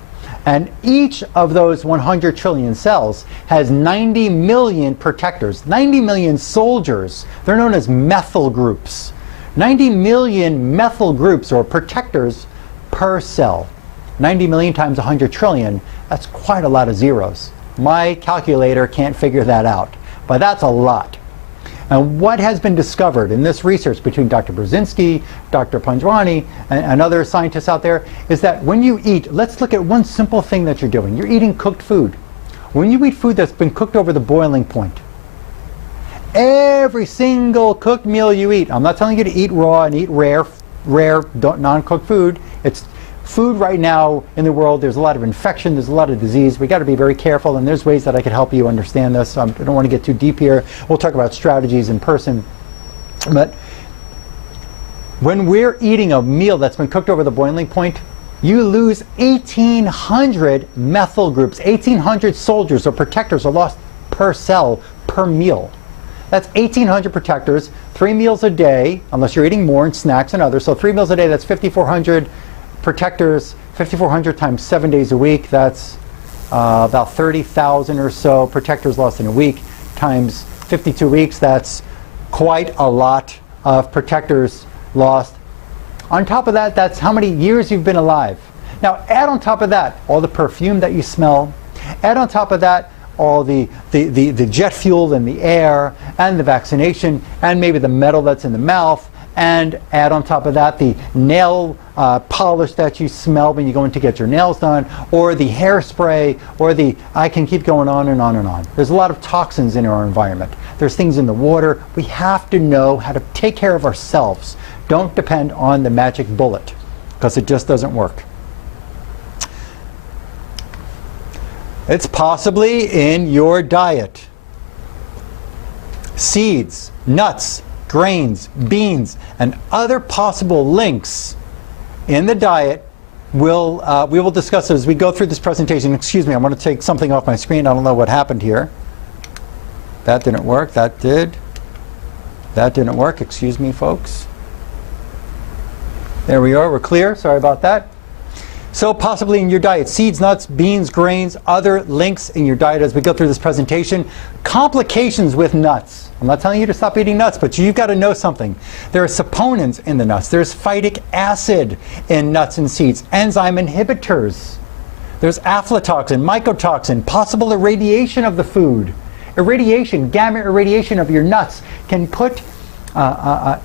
And each of those 100 trillion cells has 90 million protectors, 90 million soldiers. They're known as methyl groups. 90 million methyl groups or protectors per cell. 90 million times 100 trillion, that's quite a lot of zeros. My calculator can't figure that out, but that's a lot. And what has been discovered in this research between Dr. Brzezinski, Dr. Panjwani, and other scientists out there is that when you eat, let's look at one simple thing that you're doing. You're eating cooked food. When you eat food that's been cooked over the boiling point, every single cooked meal you eat, I'm not telling you to eat raw and eat rare non-cooked food. It's food right now in the world, there's a lot of infection, there's a lot of disease. We got to be very careful, and there's ways that I could help you understand this. I don't want to get too deep here. We'll talk about strategies in person. But when we're eating a meal that's been cooked over the boiling point, you lose 1,800 methyl groups. 1,800 soldiers or protectors are lost per cell, per meal. That's 1,800 protectors, 3 meals a day, unless you're eating more and snacks and others. So 3 meals a day, that's 5,400 protectors, 5,400 times 7 days a week. That's about 30,000 or so protectors lost in a week times 52 weeks. That's quite a lot of protectors lost. On top of that, that's how many years you've been alive. Now add on top of that all the perfume that you smell. Add on top of that all the jet fuel in the air and the vaccination and maybe the metal that's in the mouth. And add on top of that the nail polish that you smell when you go in to get your nails done, or the hairspray, or I can keep going on and on and on. There's a lot of toxins in our environment. There's things in the water. We have to know how to take care of ourselves. Don't depend on the magic bullet, because it just doesn't work. It's possibly in your diet. Seeds, nuts, grains, beans, and other possible links in the diet we will discuss as we go through this presentation. Excuse me, I want to take something off my screen. I don't know what happened here. That didn't work. That did. That didn't work. Excuse me, folks. There we are. We're clear. Sorry about that. So possibly in your diet, seeds, nuts, beans, grains, other links in your diet as we go through this presentation. Complications with nuts. I'm not telling you to stop eating nuts, but you've got to know something. There are saponins in the nuts. There's phytic acid in nuts and seeds. Enzyme inhibitors. There's aflatoxin, mycotoxin, possible irradiation of the food. Irradiation, gamma irradiation of your nuts can put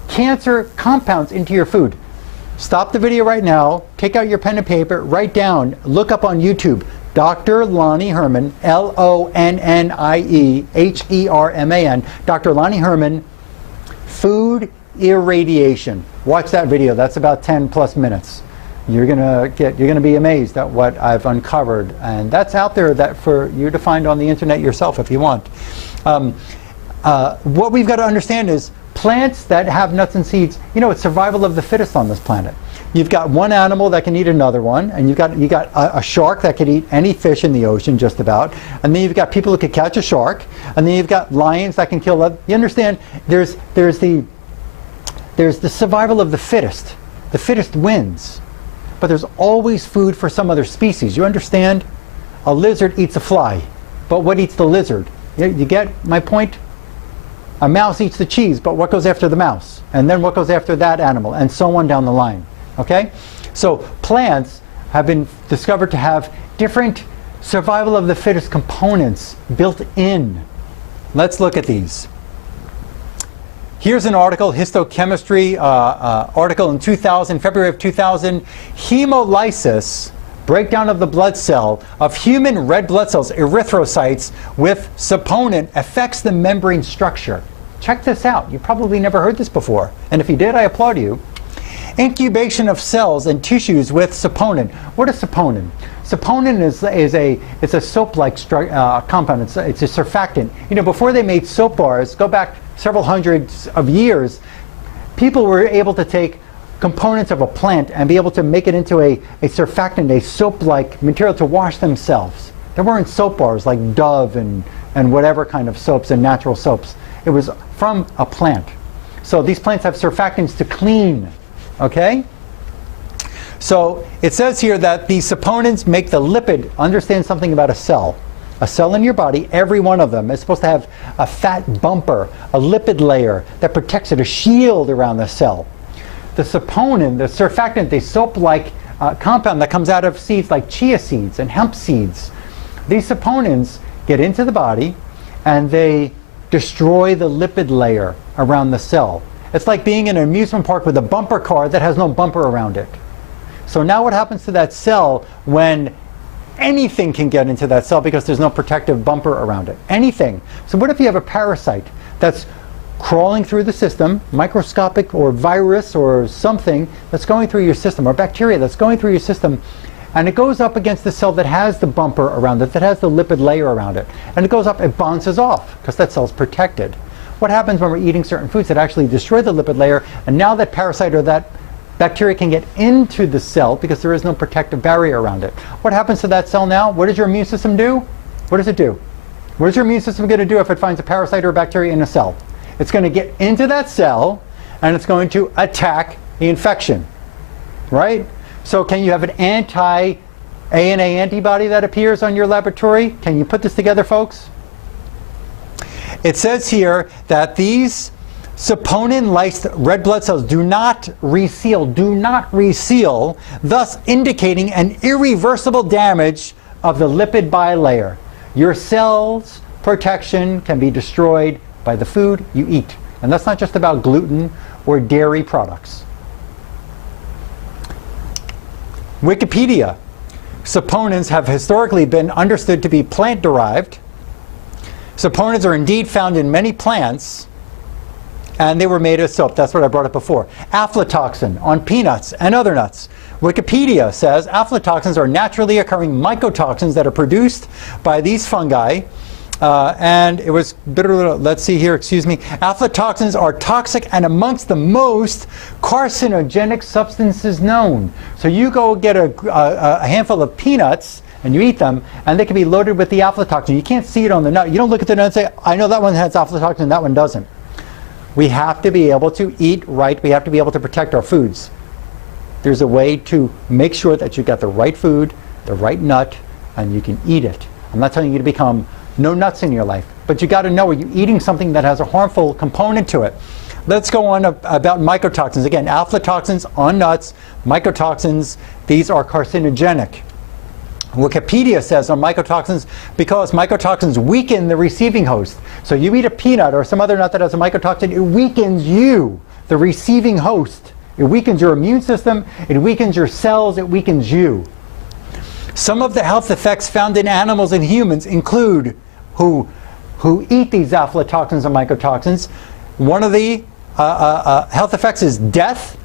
cancer compounds into your food. Stop the video right now, take out your pen and paper, write down, look up on YouTube, Dr. Lonnie Herman, Lonnieherman, Dr. Lonnie Herman, food irradiation. Watch that video. That's about 10 plus minutes. You're gonna be amazed at what I've uncovered, and that's out there that for you to find on the internet yourself if you want. What we've got to understand is plants that have nuts and seeds, you know, it's survival of the fittest on this planet. You've got one animal that can eat another one, and you got a shark that could eat any fish in the ocean just about, and then you've got people who could catch a shark, and then you've got lions that can kill them. You understand? There's the survival of the fittest. The fittest wins, but there's always food for some other species. You understand? A lizard eats a fly, but what eats the lizard? You get my point? A mouse eats the cheese, but what goes after the mouse? And then what goes after that animal? And so on down the line. Okay? So plants have been discovered to have different survival of the fittest components built in. Let's look at these. Here's an article, histochemistry article in 2000, February of 2000. Hemolysis, breakdown of the blood cell of human red blood cells, erythrocytes, with saponin affects the membrane structure. Check this out. You probably never heard this before. And if you did, I applaud you. Incubation of cells and tissues with saponin. What is saponin? Saponin is a soap-like compound. It's a surfactant. You know, before they made soap bars, go back several hundreds of years, people were able to take components of a plant and be able to make it into a surfactant, a soap-like material to wash themselves. There weren't soap bars like Dove and whatever kind of soaps and natural soaps. It was from a plant. So these plants have surfactants to clean. Okay? So it says here that these saponins make the lipid. Understand something about a cell. A cell in your body, every one of them, is supposed to have a fat bumper, a lipid layer that protects it, a shield around the cell. The saponin, the surfactant, the soap-like compound that comes out of seeds like chia seeds and hemp seeds, these saponins get into the body and they destroy the lipid layer around the cell. It's like being in an amusement park with a bumper car that has no bumper around it. So now what happens to that cell when anything can get into that cell because there's no protective bumper around it? Anything. So what if you have a parasite that's crawling through the system, microscopic or virus or something that's going through your system, or bacteria that's going through your system, and it goes up against the cell that has the bumper around it, that has the lipid layer around it, and it goes up, it bounces off because that cell's protected. What happens when we're eating certain foods that actually destroy the lipid layer, and now that parasite or that bacteria can get into the cell because there is no protective barrier around it? What happens to that cell now? What does your immune system do? What does it do? What is your immune system going to do if it finds a parasite or a bacteria in a cell? It's going to get into that cell and it's going to attack the infection, right? So can you have an anti-ANA antibody that appears on your laboratory? Can you put this together, folks? It says here that these saponin-laced red blood cells do not reseal, thus indicating an irreversible damage of the lipid bilayer. Your cell's protection can be destroyed by the food you eat. And that's not just about gluten or dairy products. Wikipedia. Saponins have historically been understood to be plant-derived. Saponins are indeed found in many plants, and they were made as soap. That's what I brought up before. Aflatoxin on peanuts and other nuts. Wikipedia says aflatoxins are naturally occurring mycotoxins that are produced by these fungi And it was, let's see here, excuse me. Aflatoxins are toxic and amongst the most carcinogenic substances known. So you go get a handful of peanuts and you eat them, and they can be loaded with the aflatoxin. You can't see it on the nut. You don't look at the nut and say, I know that one has aflatoxin, that one doesn't. We have to be able to eat right. We have to be able to protect our foods. There's a way to make sure that you got the right food, the right nut, and you can eat it. I'm not telling you to become no nuts in your life, but you got to know, are you eating something that has a harmful component to it? Let's go on about mycotoxins. Again, aflatoxins on nuts, mycotoxins, these are carcinogenic. Wikipedia says on mycotoxins, because mycotoxins weaken the receiving host. So you eat a peanut or some other nut that has a mycotoxin, it weakens you, the receiving host. It weakens your immune system, it weakens your cells, it weakens you. Some of the health effects found in animals and humans include who eat these aflatoxins and mycotoxins. One of the health effects is death,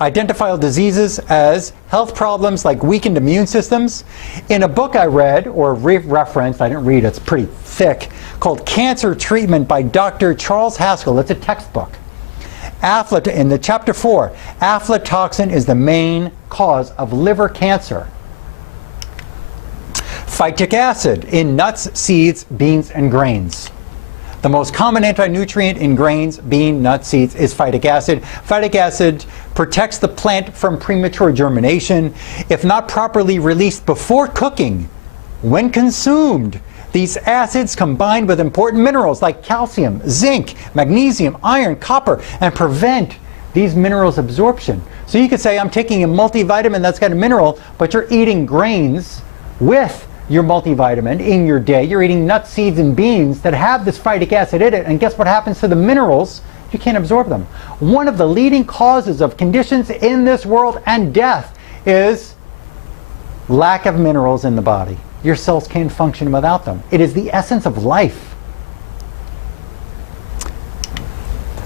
identifiable diseases as health problems like weakened immune systems. In a book I read, or referenced, I didn't read, it's pretty thick, called Cancer Treatment by Dr. Charles Haskell. It's a textbook. In the chapter 4, aflatoxin is the main cause of liver cancer. Phytic acid in nuts, seeds, beans, and grains. The most common anti-nutrient in grains, bean, nuts, seeds is phytic acid. Phytic acid protects the plant from premature germination. If not properly released before cooking, when consumed, these acids combine with important minerals like calcium, zinc, magnesium, iron, copper, and prevent these minerals' absorption. So you could say, I'm taking a multivitamin that's got a mineral, but you're eating grains with your multivitamin in your day. You're eating nuts, seeds, and beans that have this phytic acid in it, and guess what happens to the minerals? You can't absorb them. One of the leading causes of conditions in this world and death is lack of minerals in the body. Your cells can't function without them. It is the essence of life.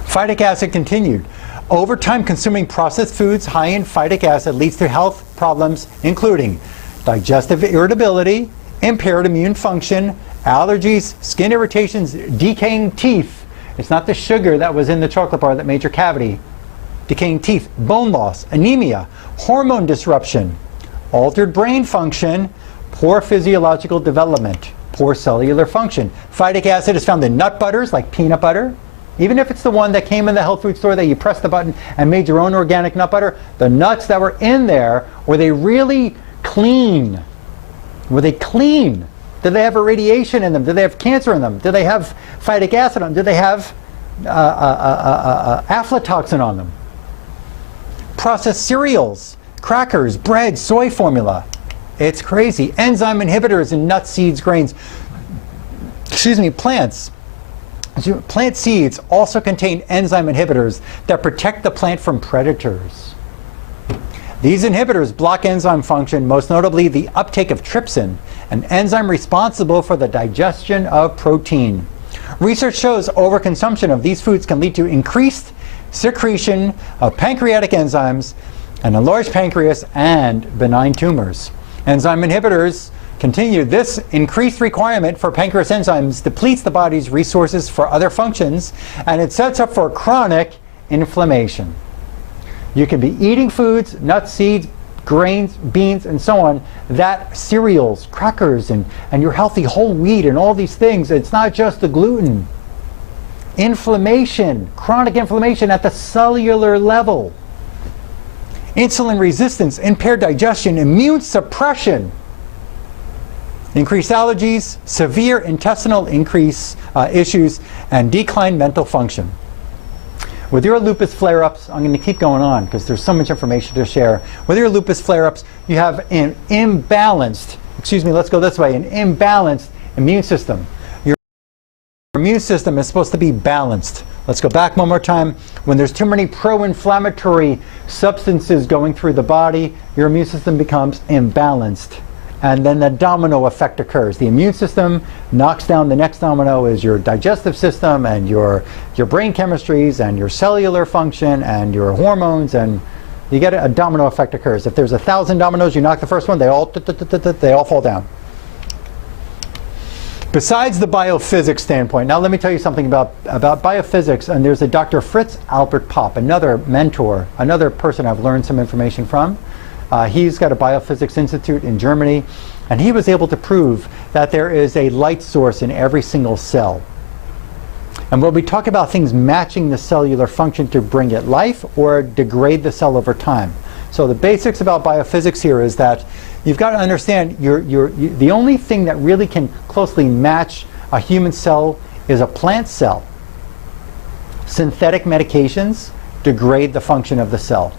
Phytic acid continued. Over time, consuming processed foods high in phytic acid leads to health problems including digestive irritability, impaired immune function, allergies, skin irritations, decaying teeth. It's not the sugar that was in the chocolate bar that made your cavity. Decaying teeth, bone loss, anemia, hormone disruption, altered brain function, poor physiological development, poor cellular function. Phytic acid is found in nut butters like peanut butter. Even if it's the one that came in the health food store that you pressed the button and made your own organic nut butter, the nuts that were in there, were they really clean? Were they clean? Did they have irradiation in them? Did they have cancer in them? Did they have phytic acid on them? Did they have aflatoxin on them? Processed cereals, crackers, bread, soy formula. It's crazy. Enzyme inhibitors in nuts, seeds, grains. Plants. Plant seeds also contain enzyme inhibitors that protect the plant from predators. These inhibitors block enzyme function, most notably the uptake of trypsin, an enzyme responsible for the digestion of protein. Research shows overconsumption of these foods can lead to increased secretion of pancreatic enzymes, an enlarged pancreas, and benign tumors. Enzyme inhibitors continue. This increased requirement for pancreas enzymes depletes the body's resources for other functions, and it sets up for chronic inflammation. You can be eating foods, nuts, seeds, grains, beans, and so on, that cereals, crackers, and your healthy whole wheat and all these things, it's not just the gluten. Inflammation, chronic inflammation at the cellular level. Insulin resistance, impaired digestion, immune suppression, increased allergies, severe intestinal issues, and declined mental function. With your lupus flare-ups, I'm going to keep going on because there's so much information to share. With your lupus flare-ups, you have an imbalanced, let's go this way, an imbalanced immune system. Your immune system is supposed to be balanced. Let's go back one more time. When there's too many pro-inflammatory substances going through the body, your immune system becomes imbalanced. And then the domino effect occurs. The immune system knocks down the next domino is your digestive system and your brain chemistries and your cellular function and your hormones, and you get a domino effect occurs. If there's 1,000 dominoes, you knock the first one, they all fall down. Besides the biophysics standpoint, now let me tell you something about biophysics, and there's a Dr. Fritz Albert Popp, another mentor, another person I've learned some information from. He's got a biophysics institute in Germany, and he was able to prove that there is a light source in every single cell. And when we talk about things matching the cellular function to bring it life or degrade the cell over time. So the basics about biophysics here is that you've got to understand the only thing that really can closely match a human cell is a plant cell. Synthetic medications degrade the function of the cell.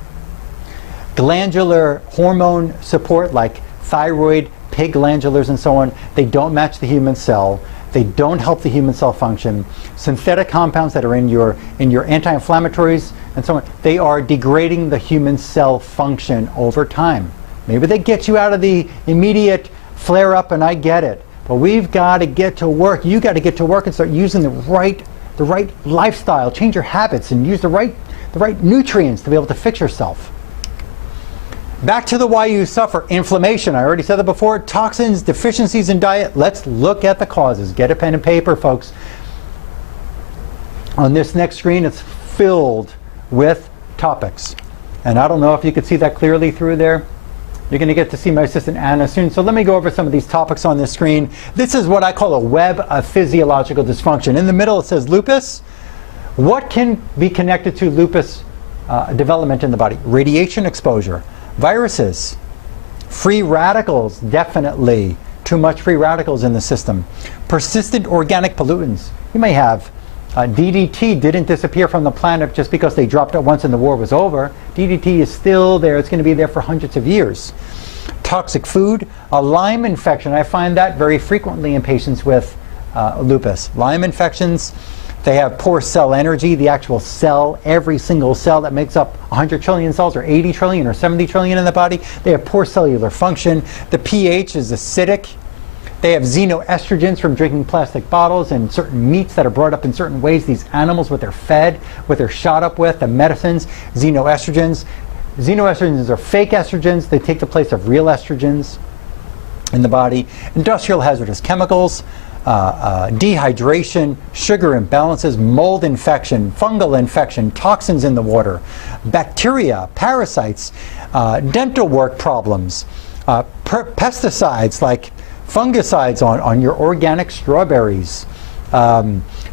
Glandular hormone support like thyroid, pig glandulars and so on, they don't match the human cell. They don't help the human cell function. Synthetic compounds that are in your anti-inflammatories and so on, they are degrading the human cell function over time. Maybe they get you out of the immediate flare-up, and I get it. But we've got to get to work. You got to get to work and start using the right lifestyle, change your habits, and use the right nutrients to be able to fix yourself. Back to the why you suffer. Inflammation. I already said that before. Toxins, deficiencies in diet. Let's look at the causes. Get a pen and paper, folks. On this next screen, it's filled with topics. And I don't know if you could see that clearly through there. You're going to get to see my assistant Anna soon. So let me go over some of these topics on this screen. This is what I call a web of physiological dysfunction. In the middle it says lupus. What can be connected to lupus development in the body? Radiation exposure, viruses, free radicals, definitely. Too much free radicals in the system. Persistent organic pollutants. You may have DDT didn't disappear from the planet just because they dropped it once and the war was over. DDT is still there. It's going to be there for hundreds of years. Toxic food, a Lyme infection. I find that very frequently in patients with lupus. Lyme infections, they have poor cell energy. The actual cell, every single cell that makes up 100 trillion cells or 80 trillion or 70 trillion in the body, they have poor cellular function. The pH is acidic. They have xenoestrogens from drinking plastic bottles and certain meats that are brought up in certain ways. These animals, what they're fed, what they're shot up with, the medicines, xenoestrogens. Xenoestrogens are fake estrogens. They take the place of real estrogens in the body. Industrial hazardous chemicals, dehydration, sugar imbalances, mold infection, fungal infection, toxins in the water, bacteria, parasites, dental work problems, pesticides like fungicides on your organic strawberries,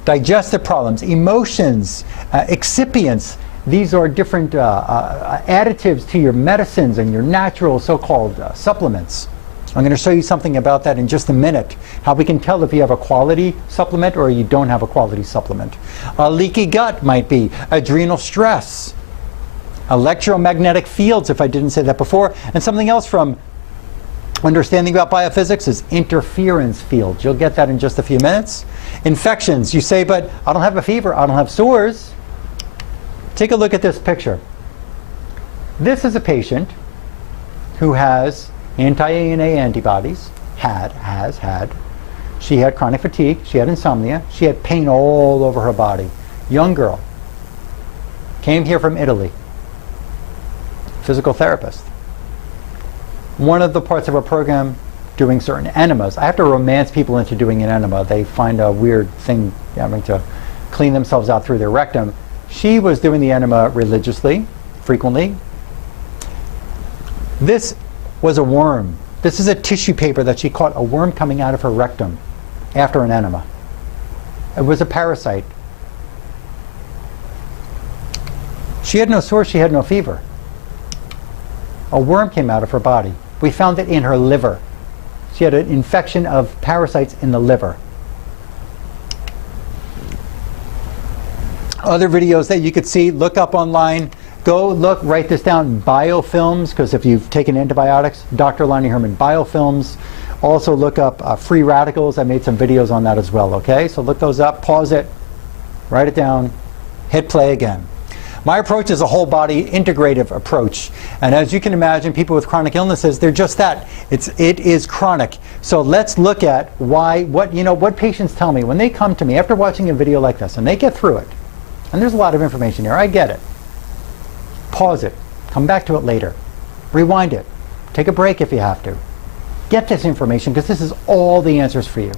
digestive problems, emotions, excipients. These are different additives to your medicines and your natural so-called supplements. I'm going to show you something about that in just a minute, how we can tell if you have a quality supplement or you don't have a quality supplement. A leaky gut might be, adrenal stress, electromagnetic fields, if I didn't say that before, and something else from understanding about biophysics is interference fields. You'll get that in just a few minutes. Infections. You say, but I don't have a fever, I don't have sores. Take a look at this picture. This is a patient who has anti-ANA antibodies, has had. She had chronic fatigue, she had insomnia, she had pain all over her body. Young girl. Came here from Italy. Physical therapist. One of the parts of our program, doing certain enemas. I have to romance people into doing an enema. They find a weird thing having to clean themselves out through their rectum. She was doing the enema religiously, frequently. This was a worm. This is a tissue paper that she caught a worm coming out of her rectum after an enema. It was a parasite. She had no sores, she had no fever. A worm came out of her body. We found it in her liver. She had an infection of parasites in the liver. Other videos that you could see, look up online. Go look, write this down, biofilms, because if you've taken antibiotics, Dr. Lonnie Herman, biofilms. Also look up free radicals. I made some videos on that as well, okay? So look those up, pause it, write it down, hit play again. My approach is a whole body integrative approach. And as you can imagine, people with chronic illnesses, they're just that. It is chronic. So let's look at what patients tell me when they come to me after watching a video like this and they get through it. And there's a lot of information here, I get it. Pause it, come back to it later. Rewind it, take a break if you have to. Get this information because this is all the answers for you.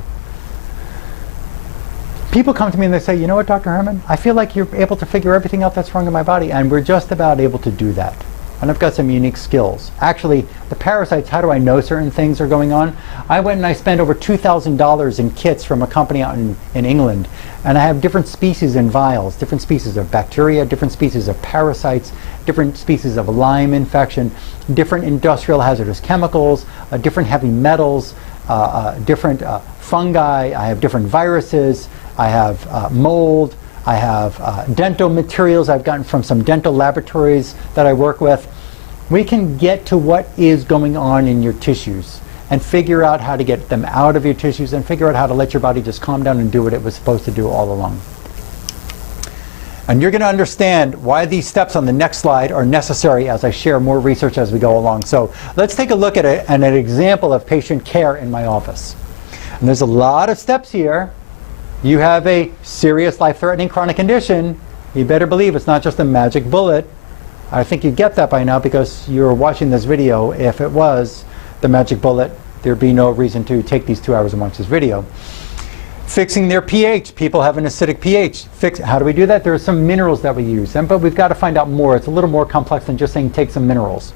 People come to me and they say, you know what, Dr. Herman, I feel like you're able to figure everything out that's wrong in my body, and we're just about able to do that. And I've got some unique skills. Actually, the parasites, how do I know certain things are going on? I went and I spent over $2,000 in kits from a company out in England, and I have different species in vials, different species of bacteria, different species of parasites, different species of Lyme infection, different industrial hazardous chemicals, different heavy metals, different fungi. I have different viruses. I have mold. I have dental materials I've gotten from some dental laboratories that I work with. We can get to what is going on in your tissues and figure out how to get them out of your tissues and figure out how to let your body just calm down and do what it was supposed to do all along. And you're going to understand why these steps on the next slide are necessary as I share more research as we go along. So let's take a look at an example of patient care in my office. And there's a lot of steps here. You have a serious life-threatening chronic condition. You better believe it's not just a magic bullet. I think you get that by now because you're watching this video. If it was the magic bullet, there'd be no reason to take these 2 hours and watch this video. Fixing their pH. People have an acidic pH. How do we do that? There are some minerals that we use, but we've got to find out more. It's a little more complex than just saying take some minerals.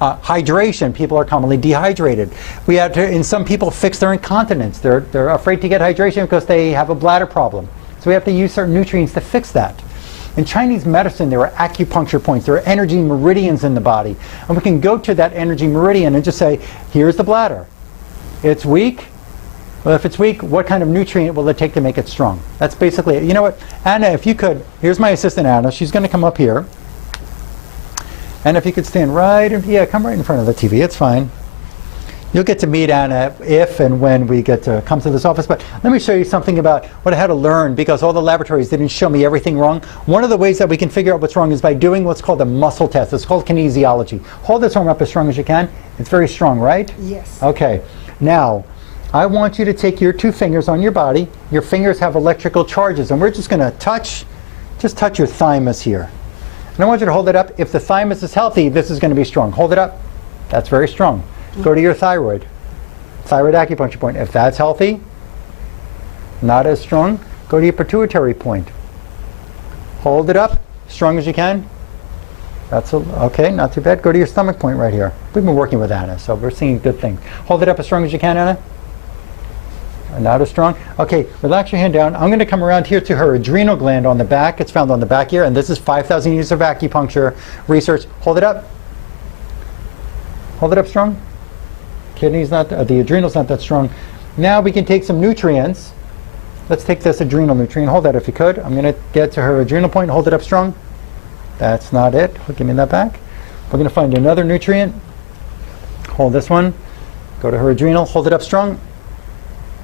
Hydration. People are commonly dehydrated. We have to, in some people, fix their incontinence. They're afraid to get hydration because they have a bladder problem. So we have to use certain nutrients to fix that. In Chinese medicine, there are acupuncture points. There are energy meridians in the body. And we can go to that energy meridian and just say, here's the bladder. It's weak. Well, if it's weak, what kind of nutrient will it take to make it strong? That's basically it. You know what? Anna, if you could, here's my assistant Anna. She's going to come up here. And if you could stand right, come right in front of the TV. It's fine. You'll get to meet Anna if and when we get to come to this office. But let me show you something about what I had to learn because all the laboratories didn't show me everything wrong. One of the ways that we can figure out what's wrong is by doing what's called a muscle test. It's called kinesiology. Hold this arm up as strong as you can. It's very strong, right? Yes. Okay. Now, I want you to take your 2 fingers on your body. Your fingers have electrical charges, and we're just going to touch your thymus here. And I want you to hold it up. If the thymus is healthy, this is going to be strong. Hold it up. That's very strong. Go to your thyroid acupuncture point. If that's healthy, not as strong, go to your pituitary point. Hold it up, strong as you can. That's okay, not too bad. Go to your stomach point right here. We've been working with Anna, so we're seeing good things. Hold it up as strong as you can, Anna. Not as strong. Okay, relax your hand down. I'm going to come around here to her adrenal gland on the back. It's found on the back here, and this is 5,000 years of acupuncture research. Hold it up. Hold it up strong. Kidney's not, the adrenal's not that strong. Now we can take some nutrients. Let's take this adrenal nutrient. Hold that if you could. I'm going to get to her adrenal point. Hold it up strong. That's not it. Give me that back. We're going to find another nutrient. Hold this one. Go to her adrenal. Hold it up strong.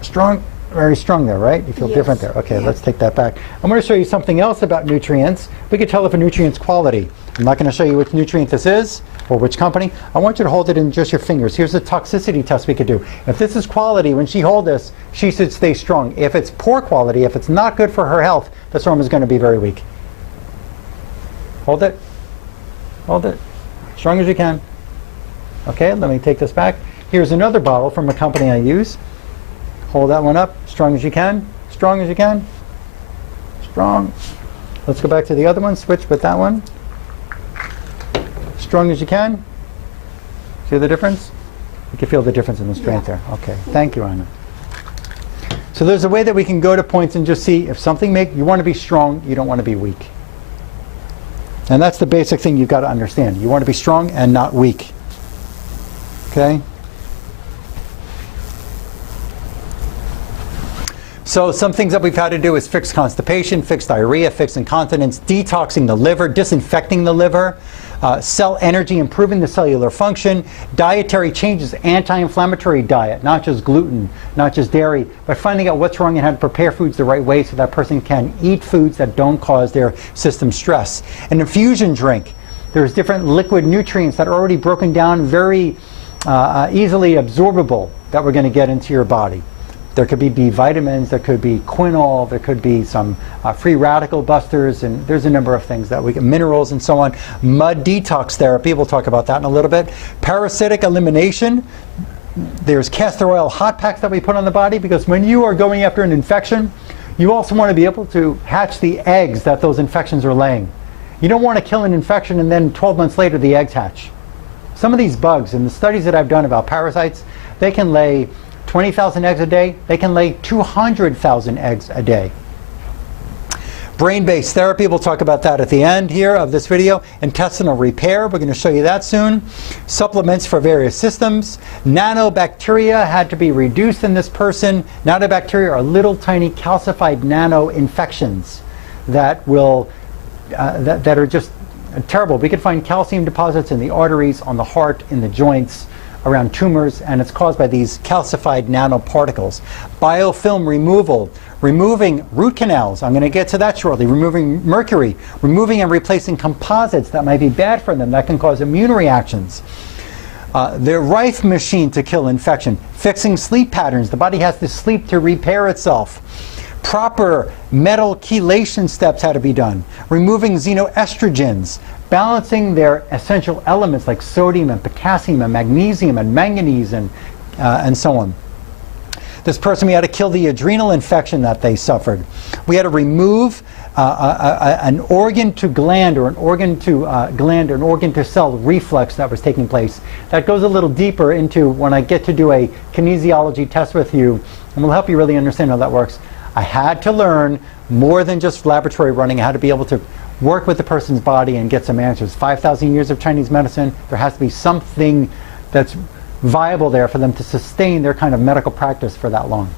Strong. Very strong there, right? You feel different there. Okay, let's take that back. I'm going to show you something else about nutrients. We can tell if a nutrient's quality. I'm not going to show you which nutrient this is or which company. I want you to hold it in just your fingers. Here's a toxicity test we could do. If this is quality, when she holds this, she should stay strong. If it's poor quality, if it's not good for her health, this arm is going to be very weak. Hold it. Hold it. Strong as you can. Okay, let me take this back. Here's another bottle from a company I use. Hold that one up, strong as you can. Strong as you can. Strong. Let's go back to the other one, switch with that one. Strong as you can. See the difference? You can feel the difference in the strength there. Okay, thank you, Anna. So there's a way that we can go to points and just see if something you want to be strong, you don't want to be weak. And that's the basic thing you've got to understand. You want to be strong and not weak. Okay? So some things that we've had to do is fix constipation, fix diarrhea, fix incontinence, detoxing the liver, disinfecting the liver, cell energy, improving the cellular function, dietary changes, anti-inflammatory diet, not just gluten, not just dairy, but finding out what's wrong and how to prepare foods the right way so that person can eat foods that don't cause their system stress. An infusion drink. There's different liquid nutrients that are already broken down, very easily absorbable that we're going to get into your body. There could be B vitamins, there could be quinol, there could be some free radical busters, and there's a number of things that we get, minerals and so on. Mud detox therapy, we'll talk about that in a little bit. Parasitic elimination. There's castor oil hot packs that we put on the body because when you are going after an infection, You also want to be able to hatch the eggs that those infections are laying. You don't want to kill an infection and then 12 months later the eggs hatch. Some of these bugs, in the studies that I've done about parasites, they can lay 20,000 eggs a day. They can lay 200,000 eggs a day. Brain-based therapy, we'll talk about that at the end here of this video. Intestinal repair, we're going to show you that soon. Supplements for various systems. Nanobacteria had to be reduced in this person. Nanobacteria are little tiny calcified nano infections that will that are just terrible. We could find calcium deposits in the arteries, on the heart, in the joints, around tumors, and it's caused by these calcified nanoparticles. Biofilm removal, removing root canals, I'm going to get to that shortly, removing mercury, removing and replacing composites that might be bad for them, that can cause immune reactions. The Rife machine to kill infection, fixing sleep patterns, the body has to sleep to repair itself. Proper metal chelation steps had to be done, removing xenoestrogens, balancing their essential elements like sodium and potassium and magnesium and manganese and so on. This person, we had to kill the adrenal infection that they suffered. We had to remove an organ to gland or an organ to gland or an organ to cell reflux that was taking place. That goes a little deeper into when I get to do a kinesiology test with you, and will help you really understand how that works. I had to learn more than just laboratory running. I had to be able to work with the person's body and get some answers. 5,000 years of Chinese medicine, there has to be something that's viable there for them to sustain their kind of medical practice for that long.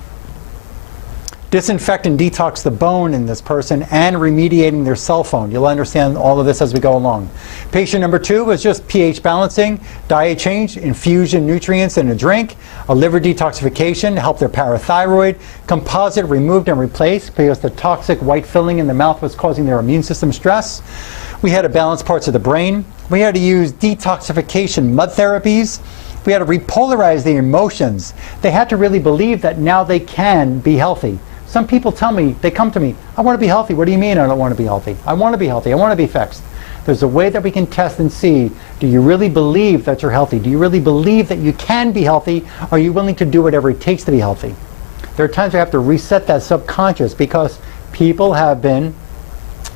Disinfect and detox the bone in this person and remediating their cell phone. You'll understand all of this as we go along. Patient number 2 was just pH balancing, diet change, infusion nutrients in a drink, a liver detoxification, help their parathyroid, composite removed and replaced because the toxic white filling in the mouth was causing their immune system stress. We had to balance parts of the brain. We had to use detoxification mud therapies. We had to repolarize the emotions. They had to really believe that now they can be healthy. Some people tell me, they come to me, I want to be healthy. What do you mean I don't want to be healthy? I want to be healthy. I want to be fixed. There's a way that we can test and see, do you really believe that you're healthy? Do you really believe that you can be healthy? Are you willing to do whatever it takes to be healthy? There are times we have to reset that subconscious because people have been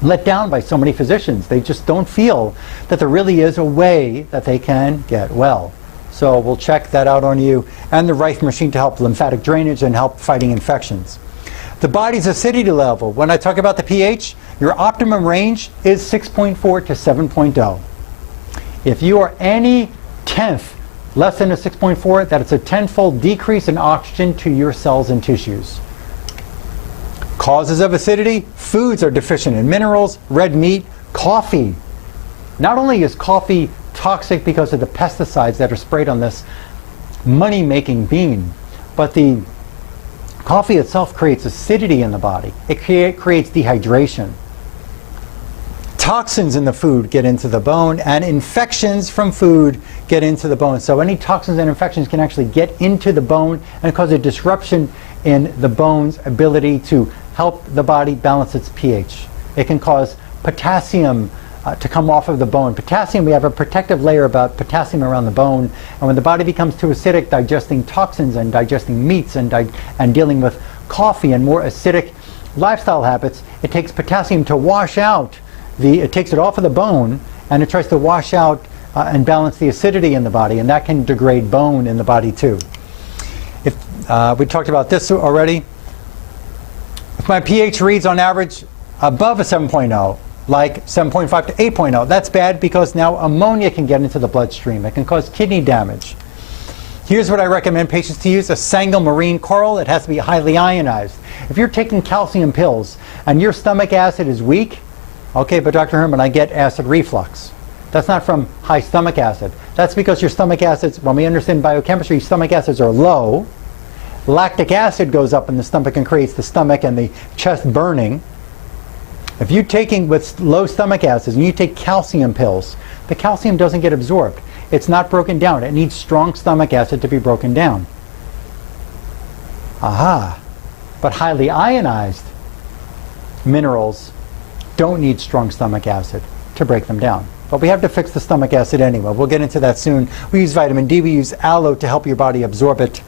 let down by so many physicians. They just don't feel that there really is a way that they can get well. So we'll check that out on you. And the Rife machine to help lymphatic drainage and help fighting infections. The body's acidity level, when I talk about the pH, your optimum range is 6.4 to 7.0. If you are any tenth less than a 6.4, that it's a tenfold decrease in oxygen to your cells and tissues. Causes of acidity, foods are deficient in minerals, red meat, coffee. Not only is coffee toxic because of the pesticides that are sprayed on this money-making bean, but the coffee itself creates acidity in the body. It creates dehydration. Toxins in the food get into the bone, and infections from food get into the bone. So any toxins and infections can actually get into the bone and cause a disruption in the bone's ability to help the body balance its pH. It can cause potassium to come off of the bone. Potassium, we have a protective layer about potassium around the bone, and when the body becomes too acidic, digesting toxins and digesting meats and dealing with coffee and more acidic lifestyle habits, it takes potassium to wash out it takes it off of the bone, and it tries to wash out and balance the acidity in the body, and that can degrade bone in the body too. If we talked about this already. If my pH reads on average above a 7.0, like 7.5 to 8.0, that's bad because now ammonia can get into the bloodstream. It can cause kidney damage. Here's what I recommend patients to use: a Sangal marine coral. It has to be highly ionized. If you're taking calcium pills and your stomach acid is weak, okay, but Dr. Herman, I get acid reflux. That's not from high stomach acid. That's because your stomach acids, when we understand biochemistry, stomach acids are low. Lactic acid goes up in the stomach and creates the stomach and the chest burning. If you're taking with low stomach acids and you take calcium pills, the calcium doesn't get absorbed. It's not broken down. It needs strong stomach acid to be broken down. Aha. But highly ionized minerals don't need strong stomach acid to break them down. But we have to fix the stomach acid anyway. We'll get into that soon. We use vitamin D. We use aloe to help your body absorb it.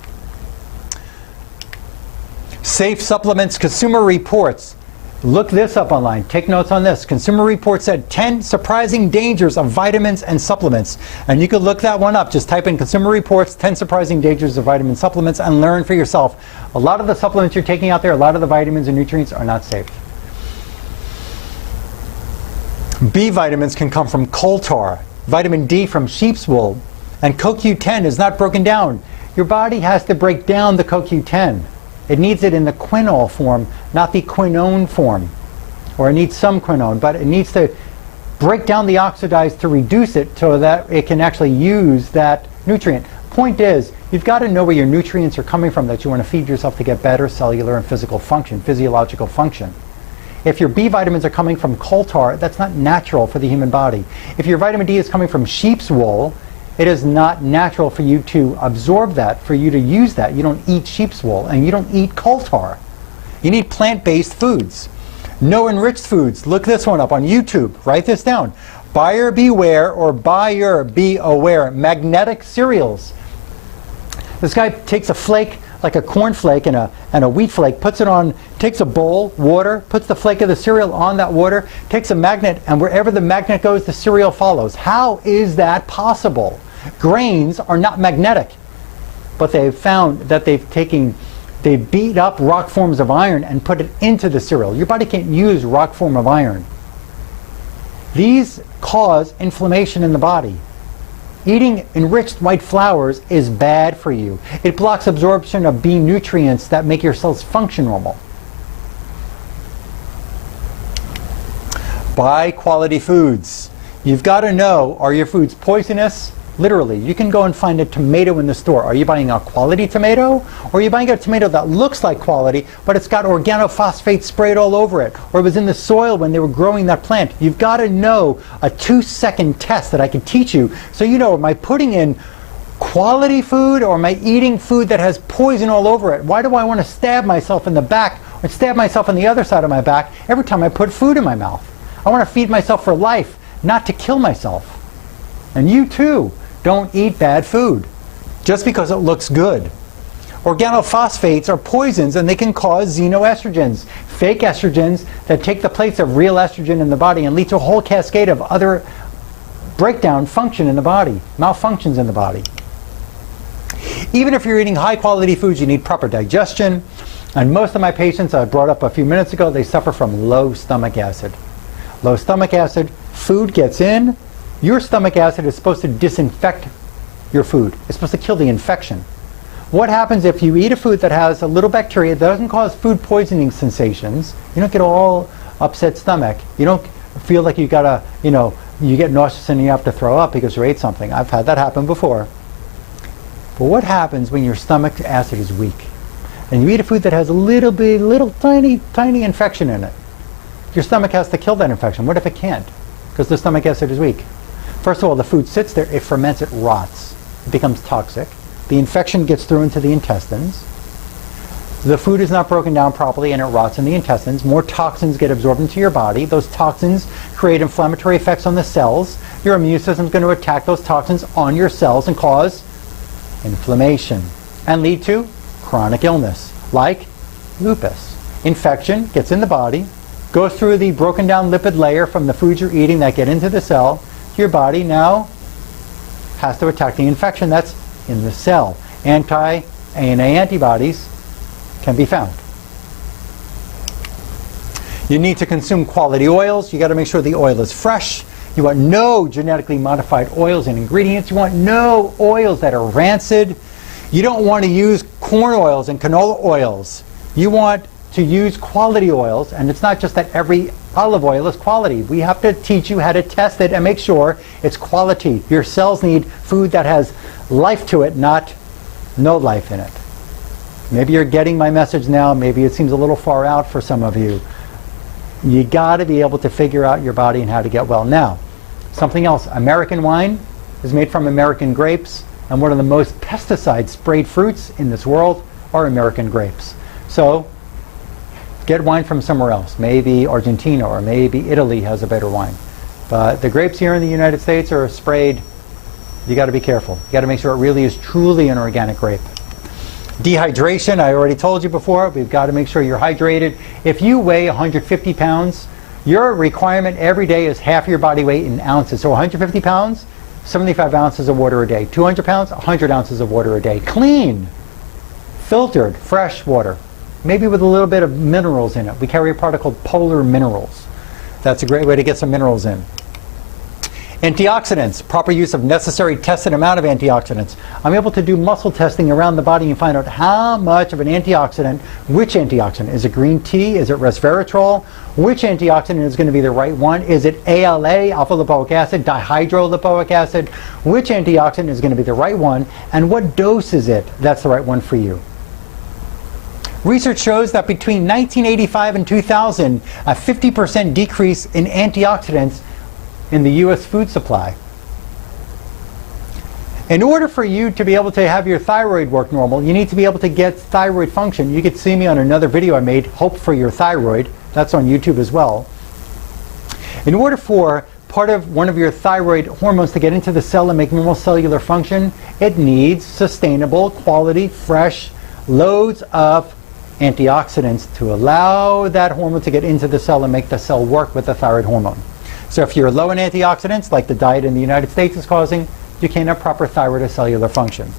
Safe supplements, Consumer Reports. Look this up online. Take notes on this. Consumer Reports said 10 surprising dangers of vitamins and supplements. And you could look that one up. Just type in Consumer Reports, 10 surprising dangers of vitamin supplements, and learn for yourself. A lot of the supplements you're taking out there, a lot of the vitamins and nutrients are not safe. B vitamins can come from coal tar, vitamin D from sheep's wool, and CoQ10 is not broken down. Your body has to break down the CoQ10. It needs it in the quinol form, not the quinone form. Or it needs some quinone, but it needs to break down the oxidized to reduce it so that it can actually use that nutrient. Point is, you've got to know where your nutrients are coming from that you want to feed yourself to get better cellular and physical function, physiological function. If your B vitamins are coming from coal tar, that's not natural for the human body. If your vitamin D is coming from sheep's wool, it is not natural for you to absorb that, for you to use that. You don't eat sheep's wool, and you don't eat coal tar. You need plant-based foods. No enriched foods. Look this one up on YouTube. Write this down. Buyer beware, or buyer be aware. Magnetic cereals. This guy takes a flake, like a corn flake and a wheat flake, puts it on, takes a bowl, water, puts the flake of the cereal on that water, takes a magnet, and wherever the magnet goes, the cereal follows. How is that possible? Grains are not magnetic, but they've found that they beat up rock forms of iron and put it into the cereal. Your body can't use rock form of iron. These cause inflammation in the body. Eating enriched white flours is bad for you. It blocks absorption of B nutrients that make your cells function normal. Buy quality foods. You've got to know, are your foods poisonous? Literally, you can go and find a tomato in the store. Are you buying a quality tomato? Or are you buying a tomato that looks like quality, but it's got organophosphate sprayed all over it? Or it was in the soil when they were growing that plant? You've got to know a 2-second test that I can teach you. So you know, am I putting in quality food, or am I eating food that has poison all over it? Why do I want to stab myself in the back or stab myself on the other side of my back every time I put food in my mouth? I want to feed myself for life, not to kill myself. And you too. Don't eat bad food just because it looks good. Organophosphates are poisons, and they can cause xenoestrogens, fake estrogens that take the place of real estrogen in the body and lead to a whole cascade of other breakdown function in the body, malfunctions in the body. Even if you're eating high quality foods, you need proper digestion. And most of my patients I brought up a few minutes ago, they suffer from low stomach acid. Low stomach acid, food gets in. Your stomach acid is supposed to disinfect your food. It's supposed to kill the infection. What happens if you eat a food that has a little bacteria that doesn't cause food poisoning sensations? You don't get all upset stomach. You don't feel like you gotta, you get nauseous and you have to throw up because you ate something. I've had that happen before. But what happens when your stomach acid is weak and you eat a food that has a little tiny infection in it? Your stomach has to kill that infection. What if it can't? Because the stomach acid is weak. First of all, the food sits there, it ferments, it rots. It becomes toxic. The infection gets through into the intestines. The food is not broken down properly and it rots in the intestines. More toxins get absorbed into your body. Those toxins create inflammatory effects on the cells. Your immune system is going to attack those toxins on your cells and cause inflammation and lead to chronic illness like lupus. Infection gets in the body, goes through the broken down lipid layer from the foods you're eating that get into the cell. Your body now has to attack the infection that's in the cell. Anti-ANA antibodies can be found. You need to consume quality oils. You got to make sure the oil is fresh. You want no genetically modified oils and ingredients. You want no oils that are rancid. You don't want to use corn oils and canola oils. You want to use quality oils, and it's not just that every olive oil is quality. We have to teach you how to test it and make sure it's quality. Your cells need food that has life to it, not no life in it. Maybe you're getting my message now. Maybe it seems a little far out for some of you. You got to be able to figure out your body and how to get well. Now, something else. American wine is made from American grapes, and one of the most pesticide-sprayed fruits in this world are American grapes. So get wine from somewhere else. Maybe Argentina or maybe Italy has a better wine. But the grapes here in the United States are sprayed. You got to be careful. You got to make sure it really is truly an organic grape. Dehydration, I already told you before, we've got to make sure you're hydrated. If you weigh 150 pounds, your requirement every day is half your body weight in ounces. So 150 pounds, 75 ounces of water a day. 200 pounds, 100 ounces of water a day. Clean, filtered, fresh water. Maybe with a little bit of minerals in it. We carry a product called polar minerals. That's a great way to get some minerals in. Antioxidants, proper use of necessary tested amount of antioxidants. I'm able to do muscle testing around the body and find out how much of an antioxidant, which antioxidant. Is it green tea? Is it resveratrol? Which antioxidant is going to be the right one? Is it ALA, alpha lipoic acid, dihydrolipoic acid? Which antioxidant is going to be the right one? And what dose is it that's the right one for you? Research shows that between 1985 and 2000, a 50% decrease in antioxidants in the U.S. food supply. In order for you to be able to have your thyroid work normal, you need to be able to get thyroid function. You could see me on another video I made, Hope for Your Thyroid. That's on YouTube as well. In order for part of one of your thyroid hormones to get into the cell and make normal cellular function, it needs sustainable, quality, fresh loads of antioxidants to allow that hormone to get into the cell and make the cell work with the thyroid hormone. So if you're low in antioxidants, like the diet in the United States is causing, you can't have proper thyroid or cellular function.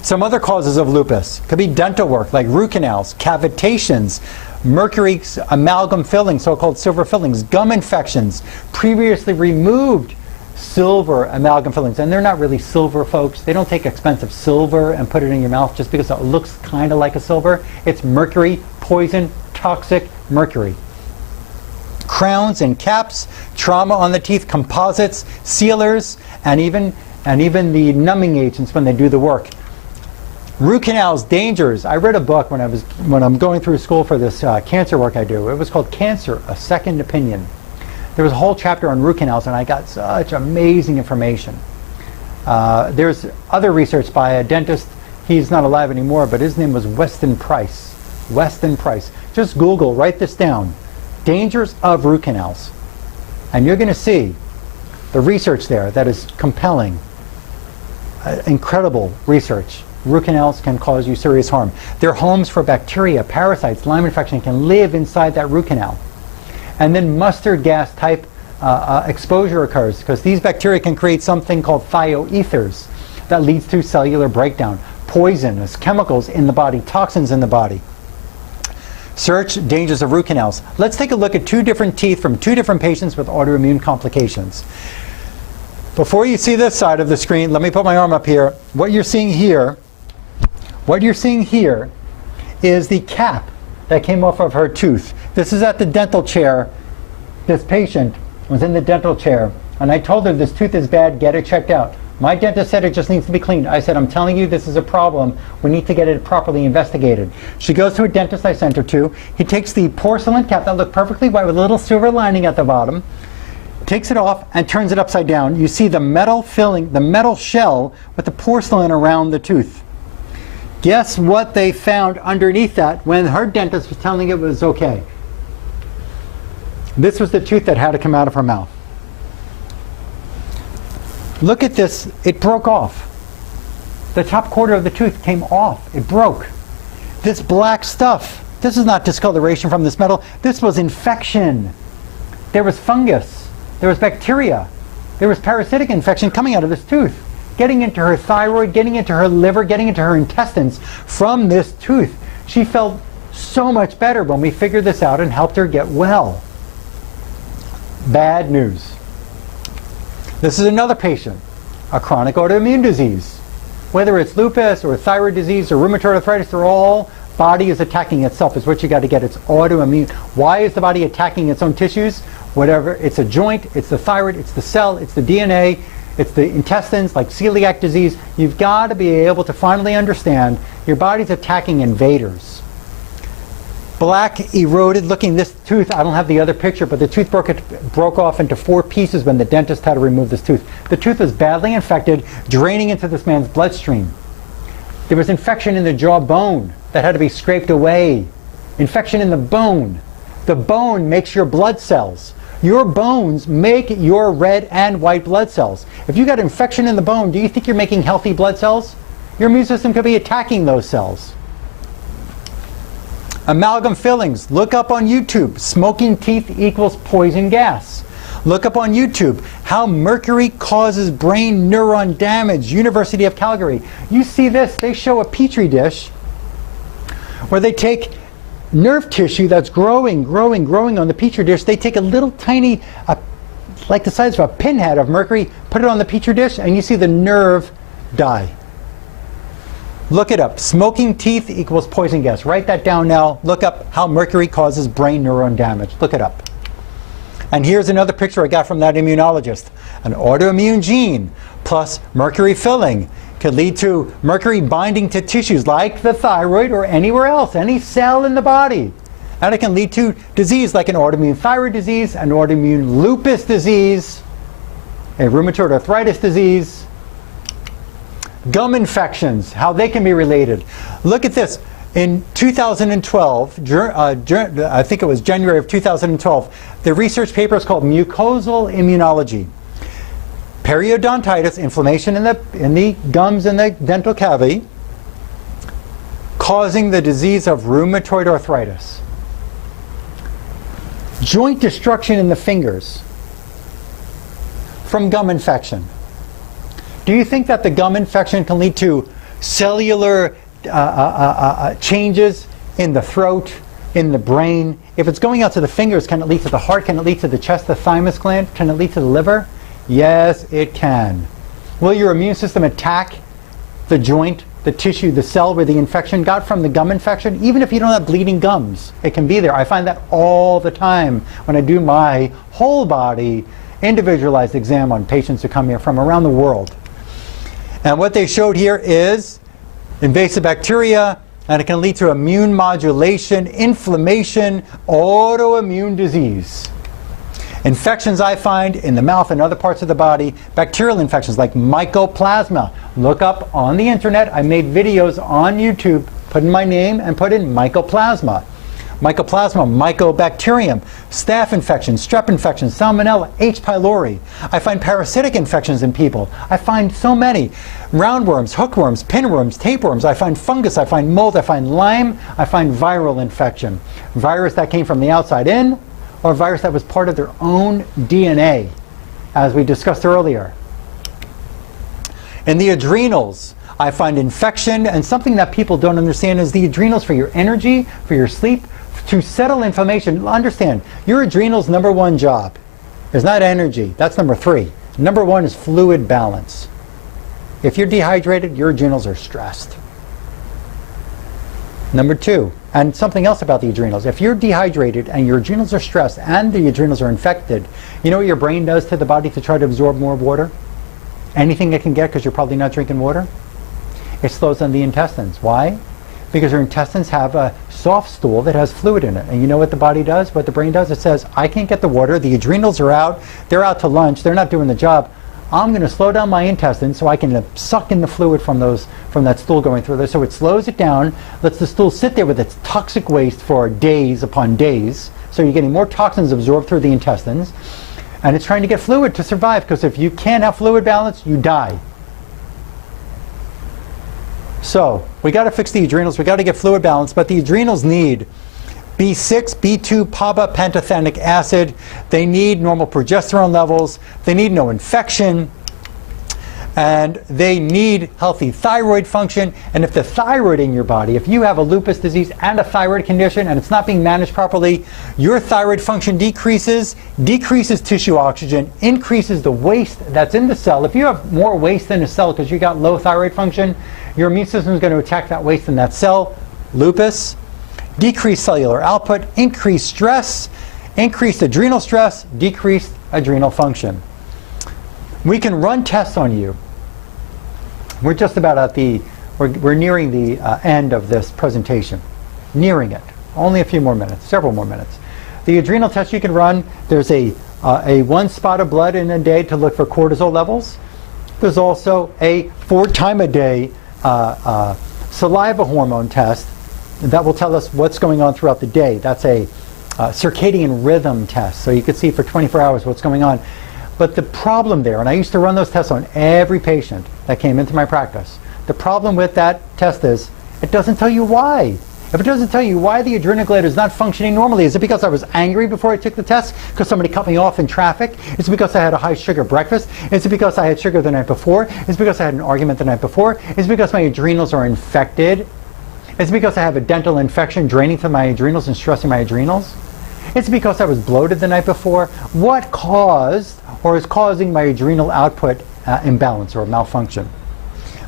Some other causes of lupus could be dental work, like root canals, cavitations, mercury amalgam fillings, so-called silver fillings, gum infections, previously removed silver amalgam fillings. And they're not really silver, folks. They don't take expensive silver and put it in your mouth just because it looks kind of like a silver. It's mercury, poison, toxic mercury. Crowns and caps, trauma on the teeth, composites, sealers, and even the numbing agents when they do the work. Root canals, dangers. I read a book when I'm going through school for this cancer work I do. It was called Cancer, A Second Opinion. There was a whole chapter on root canals, and I got such amazing information. There's other research by a dentist. He's not alive anymore, but his name was Weston Price. Weston Price. Just Google, write this down. Dangers of root canals. And you're going to see the research there that is compelling. Incredible research. Root canals can cause you serious harm. They're homes for bacteria, parasites, Lyme infection can live inside that root canal. And then mustard gas type exposure occurs because these bacteria can create something called thioethers that leads to cellular breakdown, poisonous chemicals in the body, toxins in the body. Search dangers of root canals. Let's take a look at two different teeth from two different patients with autoimmune complications. Before you see this side of the screen, let me put my arm up here. What you're seeing here is the cap that came off of her tooth. This is at the dental chair. This patient was in the dental chair, and I told her this tooth is bad, get it checked out. My dentist said it just needs to be cleaned. I said, I'm telling you this is a problem. We need to get it properly investigated. She goes to a dentist I sent her to. He takes the porcelain cap that looked perfectly white with a little silver lining at the bottom, takes it off and turns it upside down. You see the metal filling, the metal shell with the porcelain around the tooth. Guess what they found underneath that when her dentist was telling it was okay? This was the tooth that had to come out of her mouth. Look at this, it broke off. The top quarter of the tooth came off, it broke. This black stuff, this is not discoloration from this metal, this was infection. There was fungus, there was bacteria, there was parasitic infection coming out of this tooth, getting into her thyroid, getting into her liver, getting into her intestines from this tooth. She felt so much better when we figured this out and helped her get well. Bad news. This is another patient, a chronic autoimmune disease. Whether it's lupus or thyroid disease or rheumatoid arthritis, they're all body is attacking itself is what you got to get. It's autoimmune. Why is the body attacking its own tissues? Whatever, it's a joint, it's the thyroid, it's the cell, it's the DNA, it's the intestines, like celiac disease. You've got to be able to finally understand your body's attacking invaders. Black, eroded looking, this tooth, I don't have the other picture, but the tooth broke off into 4 pieces when the dentist had to remove this tooth. The tooth was badly infected, draining into this man's bloodstream. There was infection in the jawbone that had to be scraped away. Infection in the bone. The bone makes your blood cells. Your bones make your red and white blood cells. If you got infection in the bone, do you think you're making healthy blood cells? Your immune system could be attacking those cells. Amalgam fillings. Look up on YouTube. Smoking teeth equals poison gas. Look up on YouTube how mercury causes brain neuron damage. University of Calgary. You see this? They show a petri dish where they take nerve tissue that's growing on the petri dish. They take a little tiny, like the size of a pinhead of mercury, put it on the petri dish, and you see the nerve die. Look it up. Smoking teeth equals poison gas. Write that down now. Look up how mercury causes brain neuron damage. Look it up. And here's another picture I got from that immunologist. An autoimmune gene plus mercury filling could lead to mercury binding to tissues like the thyroid or anywhere else, any cell in the body. And it can lead to disease like an autoimmune thyroid disease, an autoimmune lupus disease, a rheumatoid arthritis disease, gum infections, how they can be related. Look at this. In 2012, I think it was January of 2012, the research paper is called Mucosal Immunology. Periodontitis, inflammation in the gums and the dental cavity, causing the disease of rheumatoid arthritis. Joint destruction in the fingers from gum infection. Do you think that the gum infection can lead to cellular changes in the throat, in the brain? If it's going out to the fingers, can it lead to the heart? Can it lead to the chest, the thymus gland? Can it lead to the liver? Yes, it can. Will your immune system attack the joint, the tissue, the cell where the infection got from the gum infection? Even if you don't have bleeding gums, it can be there. I find that all the time when I do my whole body individualized exam on patients who come here from around the world. And what they showed here is invasive bacteria, and it can lead to immune modulation, inflammation, autoimmune disease. Infections I find in the mouth and other parts of the body, bacterial infections like mycoplasma. Look up on the internet. I made videos on YouTube. Put in my name and put in mycoplasma. Mycoplasma, mycobacterium, staph infections, strep infections, salmonella, H. pylori. I find parasitic infections in people. I find so many. Roundworms, hookworms, pinworms, tapeworms. I find fungus, I find mold, I find Lyme, I find viral infection. Virus that came from the outside in, or virus that was part of their own DNA, as we discussed earlier. In the adrenals, I find infection, and something that people don't understand is the adrenals for your energy, for your sleep, to settle inflammation. Understand, your adrenals' number one job is not energy. That's number 3. Number 1 is fluid balance. If you're dehydrated, your adrenals are stressed. Number 2, and something else about the adrenals. If you're dehydrated and your adrenals are stressed and the adrenals are infected, you know what your brain does to the body to try to absorb more water? Anything it can get, because you're probably not drinking water? It slows down the intestines. Why? Because your intestines have a soft stool that has fluid in it. And you know what the body does, what the brain does? It says, I can't get the water, the adrenals are out, they're out to lunch, they're not doing the job. I'm going to slow down my intestines so I can suck in the fluid from that stool going through there. So it slows it down, lets the stool sit there with its toxic waste for days upon days. So you're getting more toxins absorbed through the intestines. And it's trying to get fluid to survive, because if you can't have fluid balance, you die. So we got to fix the adrenals, we got to get fluid balance, but the adrenals need B6, B2, PABA, pantothenic acid. They need normal progesterone levels. They need no infection. And they need healthy thyroid function. And if the thyroid in your body, if you have a lupus disease and a thyroid condition and it's not being managed properly, your thyroid function decreases tissue oxygen, increases the waste that's in the cell. If you have more waste in a cell because you got low thyroid function, your immune system is going to attack that waste in that cell. Lupus, decreased cellular output, increased stress, increased adrenal stress, decreased adrenal function. We can run tests on you. We're just about at we're nearing the end of this presentation. Nearing it. Only a few more minutes, several more minutes. The adrenal test you can run, there's a 1 spot of blood in a day to look for cortisol levels. There's also a 4 times a day saliva hormone test that will tell us what's going on throughout the day. That's a circadian rhythm test, so you can see for 24 hours what's going on. But the problem there, and I used to run those tests on every patient that came into my practice, the problem with that test is it doesn't tell you why. If it doesn't tell you why the adrenal gland is not functioning normally, is it because I was angry before I took the test? Because somebody cut me off in traffic? Is it because I had a high sugar breakfast? Is it because I had sugar the night before? Is it because I had an argument the night before? Is it because my adrenals are infected? Is it because I have a dental infection draining through my adrenals and stressing my adrenals? Is it because I was bloated the night before? What caused or is causing my adrenal output imbalance or malfunction?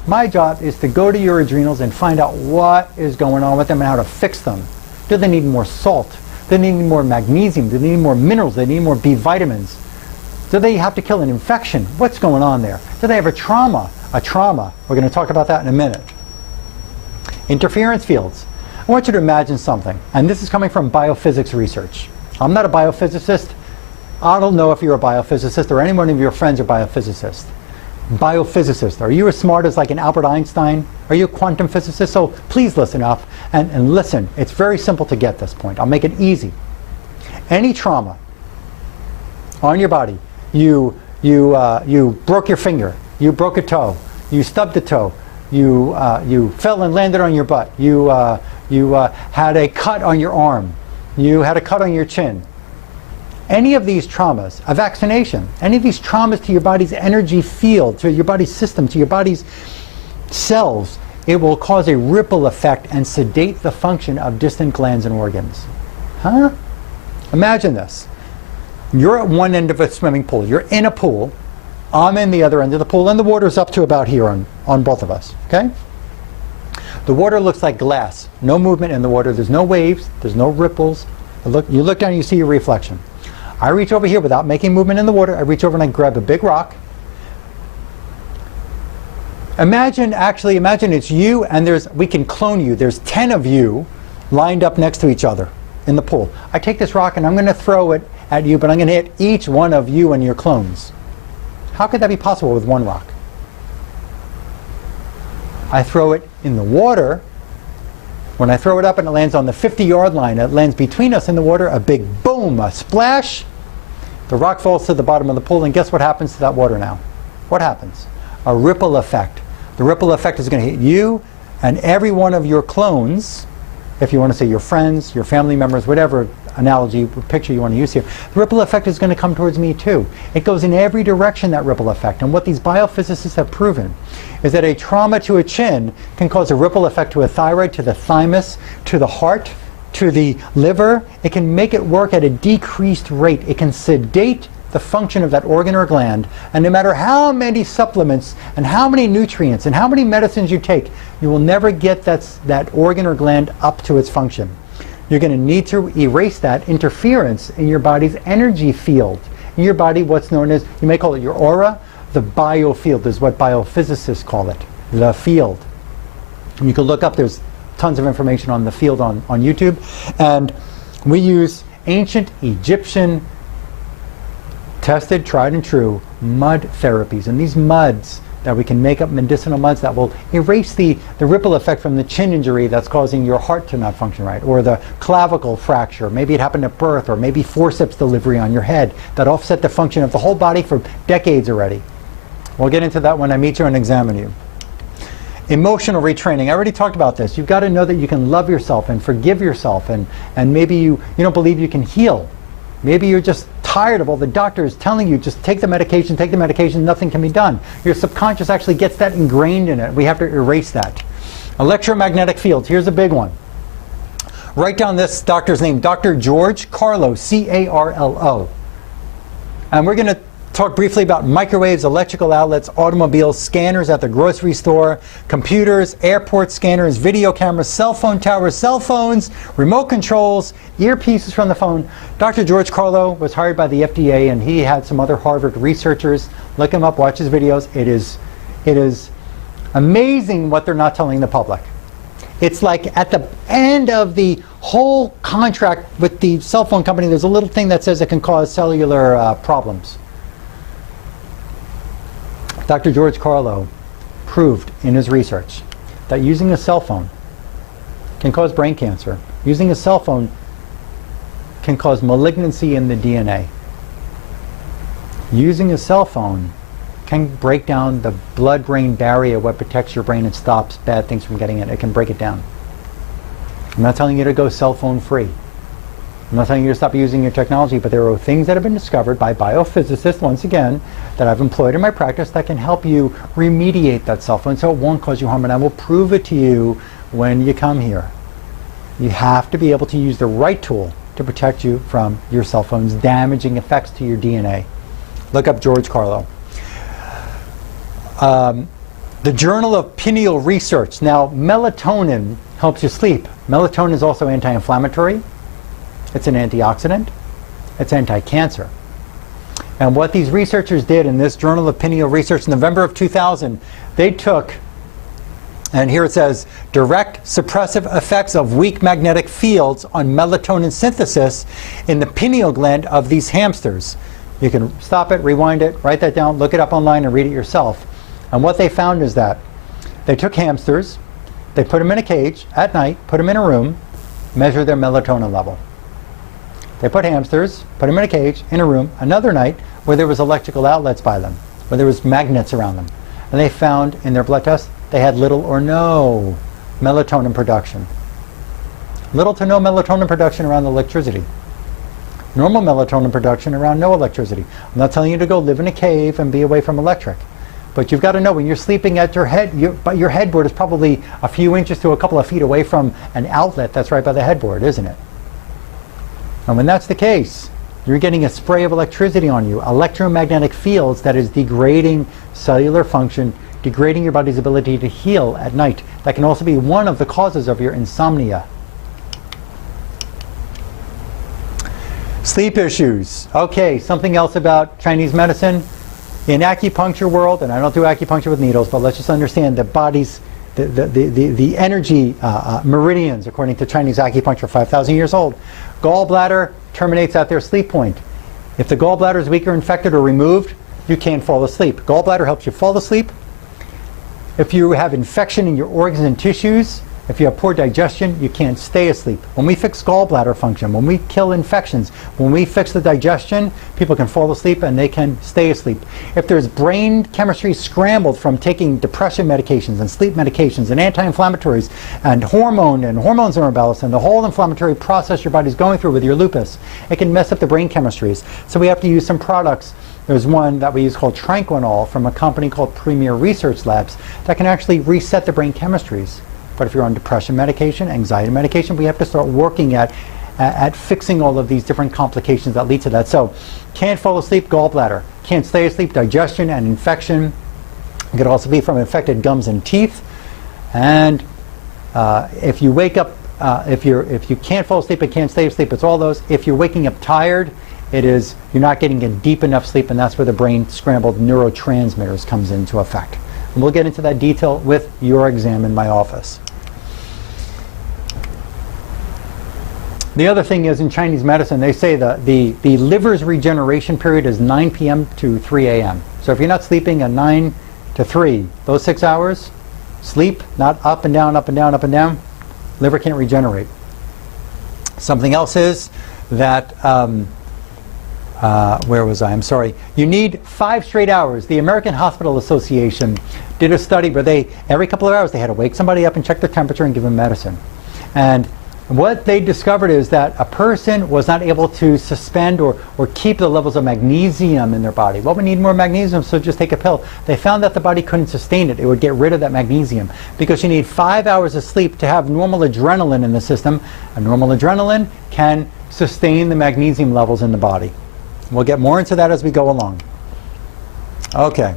My job is to go to your adrenals and find out what is going on with them and how to fix them. Do they need more salt? Do they need more magnesium? Do they need more minerals? Do they need more B vitamins? Do they have to kill an infection? What's going on there? Do they have a trauma? A trauma. We're going to talk about that in a minute. Interference fields. I want you to imagine something, and this is coming from biophysics research. I'm not a biophysicist. I don't know if you're a biophysicist or any one of your friends are biophysicists. Biophysicist. Are you as smart as like an Albert Einstein? Are you a quantum physicist? So please listen up and listen. It's very simple to get this point. I'll make it easy. Any trauma on your body, you broke your finger, you broke a toe, you stubbed a toe, you fell and landed on your butt, you had a cut on your arm, you had a cut on your chin. Any of these traumas, a vaccination, any of these traumas to your body's energy field, to your body's system, to your body's cells, it will cause a ripple effect and sedate the function of distant glands and organs. Huh? Imagine this. You're at one end of a swimming pool. You're in a pool. I'm in the other end of the pool, and the water's up to about here on both of us. Okay? The water looks like glass. No movement in the water. There's no waves. There's no ripples. You look down and you see your reflection. I reach over here without making movement in the water. I reach over and I grab a big rock. Imagine it's you and we can clone you. There's 10 of you lined up next to each other in the pool. I take this rock and I'm going to throw it at you, but I'm going to hit each one of you and your clones. How could that be possible with one rock? I throw it in the water. When I throw it up and it lands on the 50-yard line, it lands between us in the water, a big boom, a splash. The rock falls to the bottom of the pool, and guess what happens to that water now? What happens? A ripple effect. The ripple effect is going to hit you and every one of your clones, if you want to say your friends, your family members, whatever analogy, picture you want to use here. The ripple effect is going to come towards me too. It goes in every direction, that ripple effect. And what these biophysicists have proven is that a trauma to a chin can cause a ripple effect to a thyroid, to the thymus, to the heart, to the liver. It can make it work at a decreased rate. It can sedate the function of that organ or gland, and no matter how many supplements and how many nutrients and how many medicines you take, you will never get that organ or gland up to its function. You're going to need to erase that interference in your body's energy field. In your body, what's known as, you may call it your aura, the biofield is what biophysicists call it, the field. And you can look up, there's tons of information on the field on YouTube. And we use ancient Egyptian tested, tried and true mud therapies. And these muds that we can make up, medicinal muds that will erase the ripple effect from the chin injury that's causing your heart to not function right, or the clavicle fracture, maybe it happened at birth, or maybe forceps delivery on your head that offset the function of the whole body for decades already. We'll get into that when I meet you and examine you. Emotional retraining. I already talked about this. You've got to know that you can love yourself and forgive yourself, and maybe you don't believe you can heal. Maybe you're just tired of all the doctors telling you just take the medication, nothing can be done. Your subconscious actually gets that ingrained in it. We have to erase that. Electromagnetic fields. Here's a big one. Write down this doctor's name, Dr. George Carlo, C-A-R-L-O. And we're going to talk briefly about microwaves, electrical outlets, automobiles, scanners at the grocery store, computers, airport scanners, video cameras, cell phone towers, cell phones, remote controls, earpieces from the phone. Dr. George Carlo was hired by the FDA, and he had some other Harvard researchers. Look him up, watch his videos. It is amazing what they're not telling the public. It's like at the end of the whole contract with the cell phone company, there's a little thing that says it can cause cellular problems. Dr. George Carlo proved in his research that using a cell phone can cause brain cancer. Using a cell phone can cause malignancy in the DNA. Using a cell phone can break down the blood-brain barrier, what protects your brain and stops bad things from getting in. It can break it down. I'm not telling you to go cell phone free. I'm not telling you to stop using your technology, but there are things that have been discovered by biophysicists, once again, that I've employed in my practice that can help you remediate that cell phone so it won't cause you harm, and I will prove it to you when you come here. You have to be able to use the right tool to protect you from your cell phone's damaging effects to your DNA. Look up George Carlo. The Journal of Pineal Research. Now, melatonin helps you sleep. Melatonin is also anti-inflammatory. It's an antioxidant. It's anti-cancer. And what these researchers did in this Journal of Pineal Research in November of 2000, they took, and here it says, direct suppressive effects of weak magnetic fields on melatonin synthesis in the pineal gland of these hamsters. You can stop it, rewind it, write that down, look it up online and read it yourself. And what they found is that they took hamsters, they put them in a cage at night, put them in a room, measure their melatonin level. They put hamsters, put them in a cage, in a room, another night, where there was electrical outlets by them, where there was magnets around them. And they found in their blood test, they had little or no melatonin production. Little to no melatonin production around electricity. Normal melatonin production around no electricity. I'm not telling you to go live in a cave and be away from electric. But you've got to know when you're sleeping at your head, your headboard is probably a few inches to a couple of feet away from an outlet that's right by the headboard, isn't it? And when that's the case, you're getting a spray of electricity on you, electromagnetic fields that is degrading cellular function, degrading your body's ability to heal at night. That can also be one of the causes of your insomnia. Sleep issues. Okay, something else about Chinese medicine. In acupuncture world, and I don't do acupuncture with needles, but let's just understand the body's, the energy meridians, according to Chinese acupuncture, 5,000 years old. Gallbladder terminates at their sleep point. If the gallbladder is weak or infected or removed, you can't fall asleep. Gallbladder helps you fall asleep. If you have infection in your organs and tissues, if you have poor digestion, you can't stay asleep. When we fix gallbladder function, when we kill infections, when we fix the digestion, people can fall asleep and they can stay asleep. If there's brain chemistry scrambled from taking depression medications and sleep medications and anti-inflammatories and hormones are imbalanced and the whole inflammatory process your body's going through with your lupus, it can mess up the brain chemistries. So we have to use some products. There's one that we use called Tranquinol from a company called Premier Research Labs that can actually reset the brain chemistries. But if you're on depression medication, anxiety medication, we have to start working at fixing all of these different complications that lead to that. So, can't fall asleep, gallbladder. Can't stay asleep, digestion and infection. It could also be from infected gums and teeth. And if you wake up, if you can't fall asleep and can't stay asleep, it's all those. If you're waking up tired, it is you're not getting a deep enough sleep, and that's where the brain scrambled neurotransmitters comes into effect. And we'll get into that detail with your exam in my office. The other thing is in Chinese medicine, they say the liver's regeneration period is 9 p.m. to 3 a.m. So if you're not sleeping at 9 to 3, those 6 hours, sleep, not up and down, up and down, up and down, liver can't regenerate. Something else is that, where was I? I'm sorry. You need 5 straight hours. The American Hospital Association did a study where they, every couple of hours, they had to wake somebody up and check their temperature and give them medicine. And what they discovered is that a person was not able to suspend or keep the levels of magnesium in their body. Well, we need more magnesium, so just take a pill. They found that the body couldn't sustain it. It would get rid of that magnesium because you need 5 hours of sleep to have normal adrenaline in the system. And normal adrenaline can sustain the magnesium levels in the body. We'll get more into that as we go along. Okay.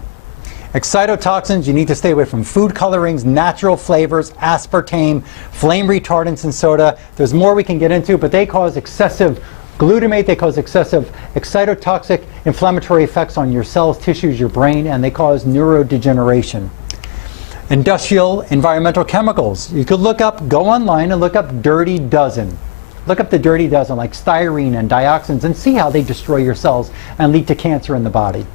Excitotoxins, you need to stay away from food colorings, natural flavors, aspartame, flame retardants in soda. There's more we can get into, but they cause excessive glutamate, they cause excessive excitotoxic inflammatory effects on your cells, tissues, your brain, and they cause neurodegeneration. Industrial environmental chemicals. You could go online and look up Dirty Dozen. Look up the Dirty Dozen, like styrene and dioxins, and see how they destroy your cells and lead to cancer in the body.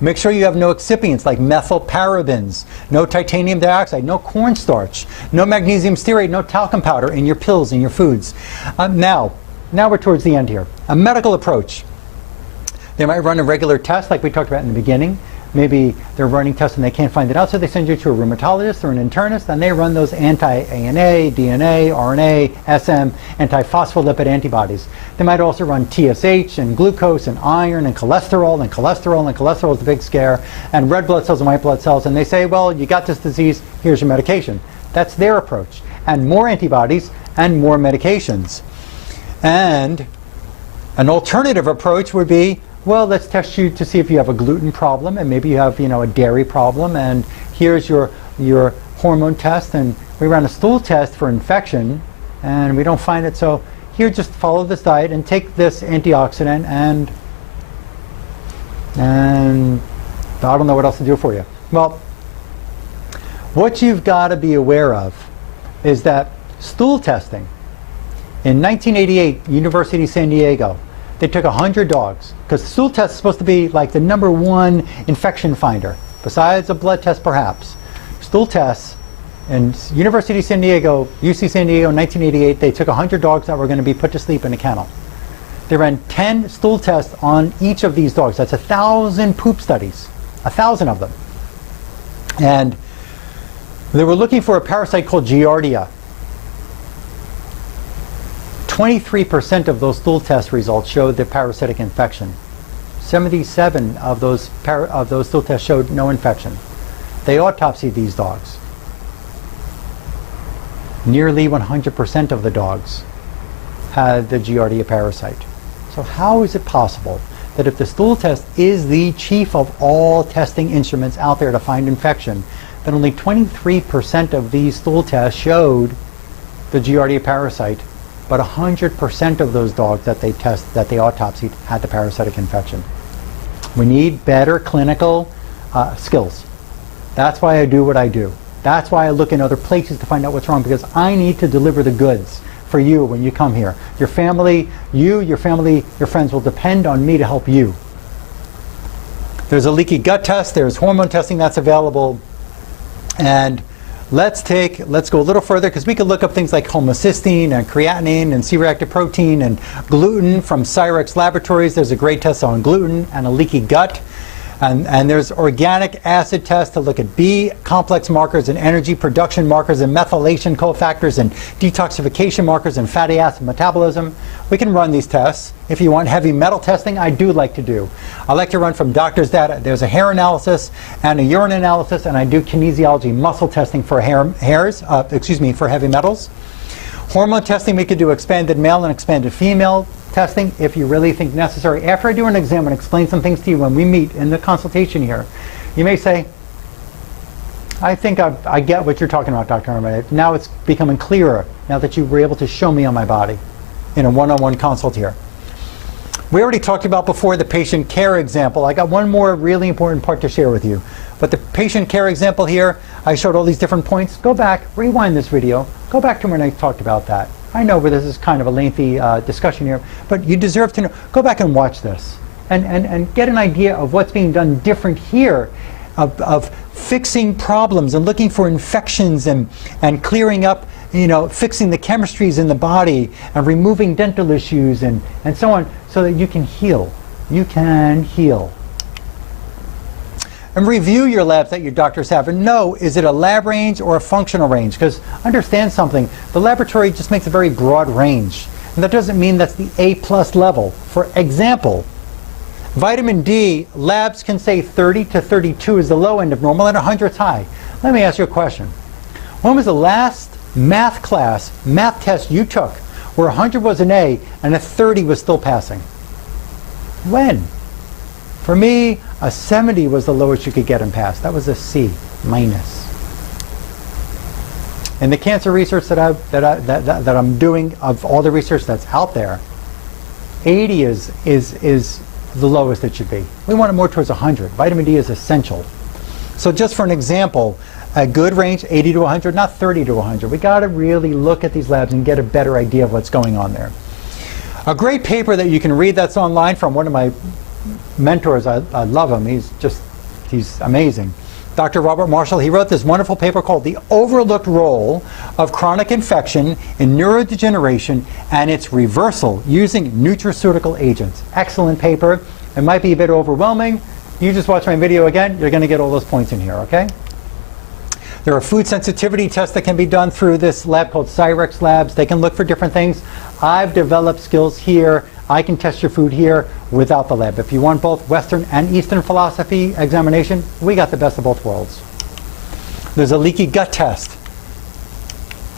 Make sure you have no excipients like methylparabens, no titanium dioxide, no cornstarch, no magnesium stearate, no talcum powder in your pills, in your foods. Now we're towards the end here. A medical approach. They might run a regular test like we talked about in the beginning. maybe they're running tests and they can't find it out, so they send you to a rheumatologist or an internist, and they run those anti-ANA, DNA, RNA, SM, antiphospholipid antibodies. They might also run TSH and glucose and iron and cholesterol, and cholesterol is the big scare, and red blood cells and white blood cells, and they say, well, you got this disease, here's your medication. That's their approach. And more antibodies and more medications. And an alternative approach would be, well, let's test you to see if you have a gluten problem, and maybe you have, a dairy problem, and here's your hormone test, and we ran a stool test for infection, and we don't find it, so here, just follow this diet and take this antioxidant, and I don't know what else to do for you. Well, what you've got to be aware of is that stool testing, in 1988, University of San Diego, they took 100 dogs, because stool test is supposed to be like the #1 infection finder, besides a blood test perhaps. Stool tests, in University of San Diego, UC San Diego in 1988, they took 100 dogs that were going to be put to sleep in a kennel. They ran 10 stool tests on each of these dogs. That's 1,000 poop studies, 1,000 of them. And they were looking for a parasite called Giardia. 23% of those stool test results showed the parasitic infection. 77 of those stool tests showed no infection. They autopsied these dogs. Nearly 100% of the dogs had the Giardia parasite. So how is it possible that if the stool test is the chief of all testing instruments out there to find infection, that only 23% of these stool tests showed the Giardia parasite, but 100% of those dogs that they autopsied had the parasitic infection? We need better clinical skills. That's why I do what I do. That's why I look in other places to find out what's wrong, because I need to deliver the goods for you when you come here. Your family, your friends will depend on me to help you. There's a leaky gut test, there's hormone testing that's available, and let's go a little further, because we could look up things like homocysteine and creatinine and C-reactive protein and gluten from Cyrex Laboratories. There's a great test on gluten and a leaky gut. And there's organic acid tests to look at B complex markers and energy production markers and methylation cofactors and detoxification markers and fatty acid metabolism. We can run these tests. If you want heavy metal testing, I do like to do. I like to run from doctor's data. There's a hair analysis and a urine analysis, and I do kinesiology muscle testing for for heavy metals. Hormone testing, we could do expanded male and expanded female testing if you really think necessary. After I do an exam and explain some things to you when we meet in the consultation here, you may say, I think I get what you're talking about, Dr. Herman. Now it's becoming clearer, now that you were able to show me on my body in a one-on-one consult here. We already talked about before the patient care example. I got one more really important part to share with you. But the patient care example here, I showed all these different points. Go back, rewind this video, go back to when I talked about that. I know this is kind of a lengthy discussion here, but you deserve to know. Go back and watch this and get an idea of what's being done different here, of fixing problems and looking for infections and clearing up, fixing the chemistries in the body and removing dental issues and so on, so that you can heal. You can heal. And review your labs that your doctors have and know, is it a lab range or a functional range? Because understand something, the laboratory just makes a very broad range. And that doesn't mean that's the A+ level. For example, vitamin D, labs can say 30 to 32 is the low end of normal and 100 is high. Let me ask you a question. When was the last math test you took where 100 was an A and a 30 was still passing? When? For me, a 70 was the lowest you could get and pass. That was a C-. In the cancer research that I'm doing, of all the research that's out there, 80 is the lowest it should be. We want it more towards 100. Vitamin D is essential. So just for an example, a good range, 80 to 100, not 30 to 100. We got to really look at these labs and get a better idea of what's going on there. A great paper that you can read that's online from one of my mentors, I love him, he's amazing. Dr. Robert Marshall, he wrote this wonderful paper called The Overlooked Role of Chronic Infection in Neurodegeneration and Its Reversal Using Nutraceutical Agents. Excellent paper. It might be a bit overwhelming. You just watch my video again, you're going to get all those points in here, okay? There are food sensitivity tests that can be done through this lab called Cyrex Labs. They can look for different things. I've developed skills here. I can test your food here without the lab. If you want both Western and Eastern philosophy examination, we got the best of both worlds. There's a leaky gut test.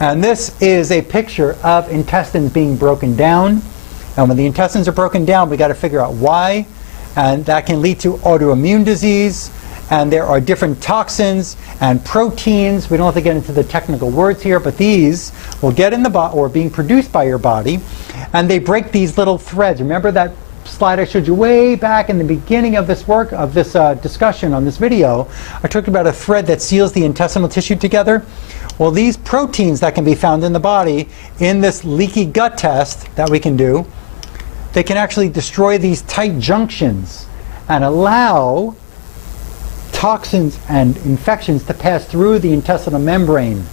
And this is a picture of intestines being broken down. And when the intestines are broken down, we got to figure out why. And that can lead to autoimmune disease. And there are different toxins and proteins. We don't have to get into the technical words here, but these will get in the body or being produced by your body, and they break these little threads. Remember that slide I showed you way back in the beginning of this work, of this discussion on this video? I talked about a thread that seals the intestinal tissue together. Well, these proteins that can be found in the body in this leaky gut test that we can do, they can actually destroy these tight junctions and allow toxins and infections to pass through the intestinal membrane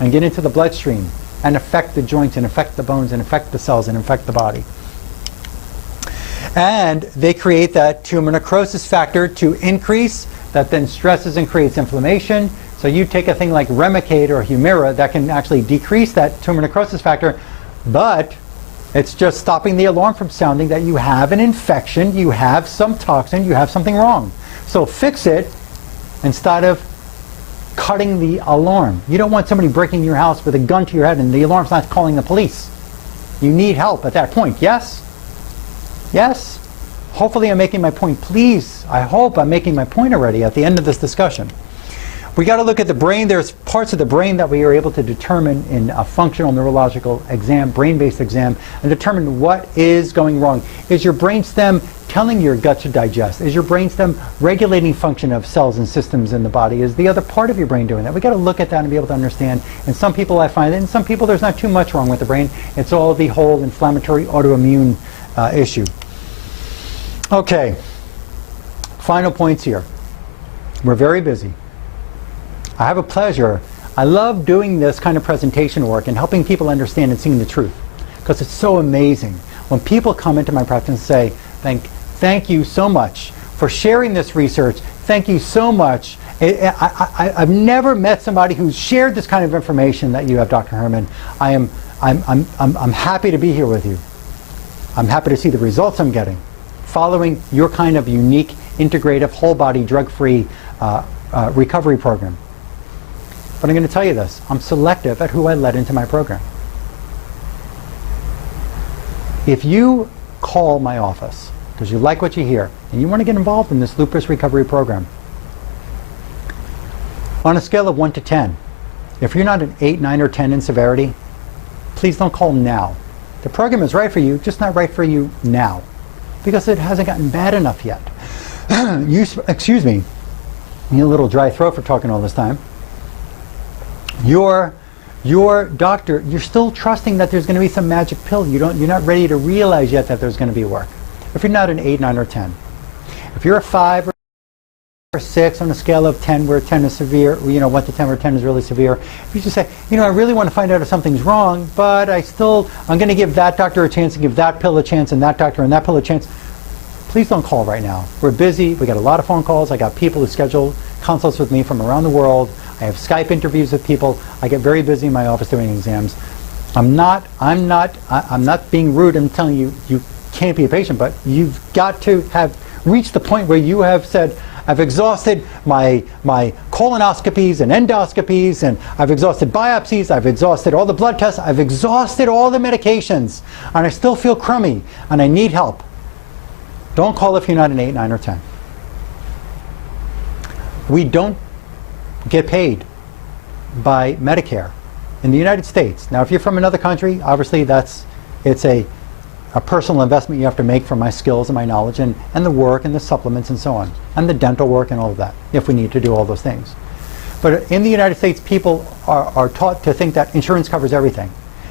and get into the bloodstream and affect the joints and affect the bones and affect the cells and affect the body. And they create that tumor necrosis factor to increase, that then stresses and creates inflammation. So you take a thing like Remicade or Humira that can actually decrease that tumor necrosis factor, but it's just stopping the alarm from sounding that you have an infection, you have some toxin, you have something wrong. So fix it instead of cutting the alarm. You don't want somebody breaking your house with a gun to your head and the alarm's not calling the police. You need help at that point, yes? Yes? Hopefully I'm making my point. Please, I hope I'm making my point already at the end of this discussion. We got to look at the brain. There's parts of the brain that we are able to determine in a functional neurological exam, brain-based exam, and determine what is going wrong. Is your brainstem telling your gut to digest? Is your brainstem regulating function of cells and systems in the body? Is the other part of your brain doing that? We got to look at that and be able to understand. And some people I find, and some people there's not too much wrong with the brain. It's all the whole inflammatory autoimmune issue. Okay, final points here. We're very busy. I have a pleasure. I love doing this kind of presentation work and helping people understand and seeing the truth, because it's so amazing when people come into my practice and say, thank you so much for sharing this research. Thank you so much. I've never met somebody who's shared this kind of information that you have, Dr. Herman. I'm happy to be here with you. I'm happy to see the results I'm getting following your kind of unique, integrative, whole-body, drug-free recovery program. But I'm going to tell you this. I'm selective at who I let into my program. If you call my office because you like what you hear and you want to get involved in this lupus recovery program, on a scale of 1 to 10, if you're not an 8, 9, or 10 in severity, please don't call now. The program is right for you, just not right for you now, because it hasn't gotten bad enough yet. Excuse me, you need a little dry throat for talking all this time. Your doctor, you're still trusting that there's going to be some magic pill. You're not ready to realize yet that there's going to be work. If you're not an 8, 9, or 10, if you're a 5 or 6 on a scale of 10, where 10 is severe, 1 to 10 where 10 is really severe, if you just say, I really want to find out if something's wrong, but I'm going to give that doctor a chance and give that pill a chance and that doctor and that pill a chance, please don't call right now. We're busy. We got a lot of phone calls. I got people who schedule consults with me from around the world. I have Skype interviews with people. I get very busy in my office doing exams. I'm not being rude. I'm telling you, you can't be a patient, but you've got to have reached the point where you have said, I've exhausted my colonoscopies and endoscopies, and I've exhausted biopsies, I've exhausted all the blood tests, I've exhausted all the medications, and I still feel crummy, and I need help. Don't call if you're not an 8, 9, or 10. We don't get paid by Medicare in the United States. Now, if you're from another country, obviously it's a personal investment you have to make from my skills and my knowledge and the work and the supplements and so on, and the dental work and all of that, if we need to do all those things. But in the United States, people are taught to think that insurance covers everything.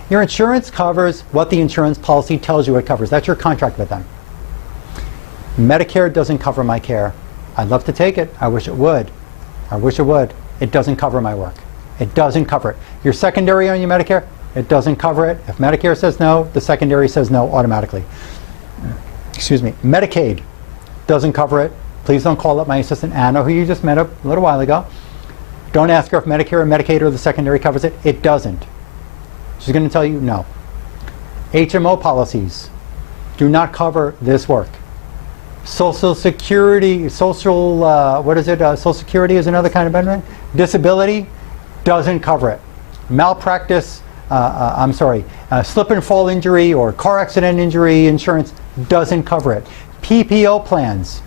Your insurance covers what the insurance policy tells you it covers. That's your contract with them. Medicare doesn't cover my care. I'd love to take it. I wish it would. I wish it would. It doesn't cover my work. It doesn't cover it. Your secondary on your Medicare, it doesn't cover it. If Medicare says no, the secondary says no automatically. Excuse me. Medicaid doesn't cover it. Please don't call up my assistant Anna, who you just met a little while ago. Don't ask her if Medicare or Medicaid or the secondary covers it. It doesn't. She's going to tell you no. HMO policies do not cover this work. Social Security, Social Security is another kind of benefit. Disability doesn't cover it. Malpractice, slip and fall injury or car accident injury insurance doesn't cover it. PPO plans,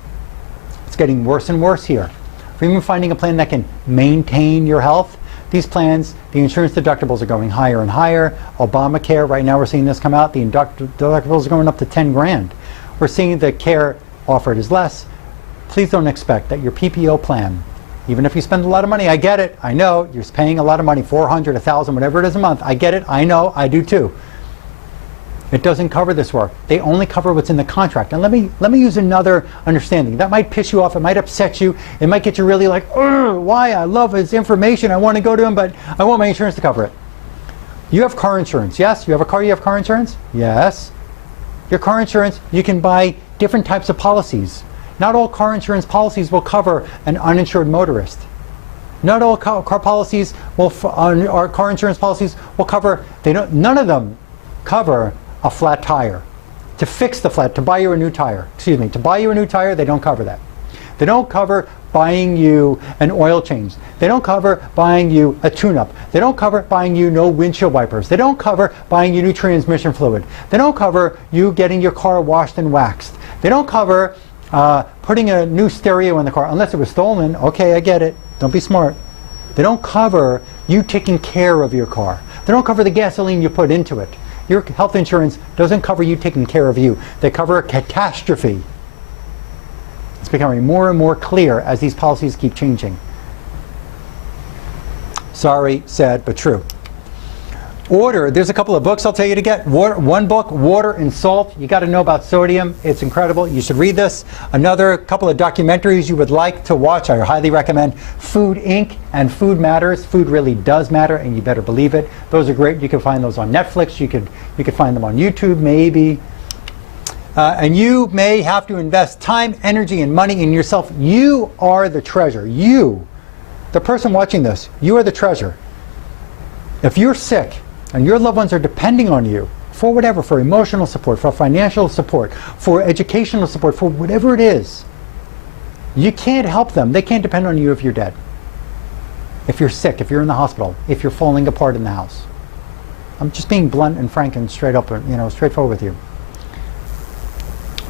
it's getting worse and worse here. For even finding a plan that can maintain your health, these plans, the insurance deductibles are going higher and higher. Obamacare, right now we're seeing this come out, the deductibles are going up to 10 grand. We're seeing the care offered is less. Please don't expect that your PPO plan, even if you spend a lot of money, I get it, I know, you're paying a lot of money, $400, $1,000, whatever it is a month, I get it, I know, I do too. It doesn't cover this work. They only cover what's in the contract. And let me use another understanding. That might piss you off, it might upset you, it might get you really like, why? I love his information, I want to go to him, but I want my insurance to cover it. You have car insurance, yes? You have a car, you have car insurance? Yes. Your car insurance, you can buy different types of policies. Not all car insurance policies will cover an uninsured motorist. Not all car policies will, or car insurance policies will cover, none of them cover a flat tire. To fix the flat, to buy you a new tire, to buy you a new tire, they don't cover that. They don't cover buying you an oil change. They don't cover buying you a tune-up. They don't cover buying you no windshield wipers. They don't cover buying you new transmission fluid. They don't cover you getting your car washed and waxed. They don't cover putting a new stereo in the car, unless it was stolen. Okay, I get it. Don't be smart. They don't cover you taking care of your car. They don't cover the gasoline you put into it. Your health insurance doesn't cover you taking care of you. They cover a catastrophe. It's becoming more and more clear as these policies keep changing. Sorry, sad, but true. Order, there's a couple of books I'll tell you to get. One book, Water and Salt. You got to know about sodium. It's incredible. You should read this. Another couple of documentaries you would like to watch, I highly recommend Food Inc. and Food Matters. Food really does matter, and you better believe it. Those are great. You can find those on Netflix. You could find them on YouTube, maybe. And you may have to invest time, energy, and money in yourself. You are the treasure. You, the person watching this, you are the treasure. If you're sick, and your loved ones are depending on you for whatever, for emotional support, for financial support, for educational support, for whatever it is, you can't help them. They can't depend on you if you're dead. If you're sick, if you're in the hospital, if you're falling apart in the house. I'm just being blunt and frank and straight up, straightforward with you.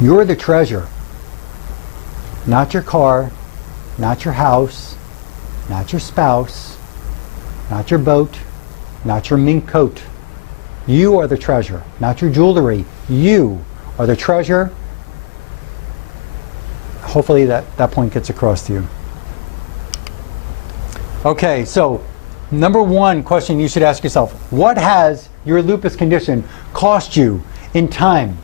You're the treasure. Not your car, not your house, not your spouse, not your boat, not your mink coat. You are the treasure, not your jewelry. You are the treasure. Hopefully that point gets across to you. Okay, so number one question you should ask yourself, what has your lupus condition cost you in time,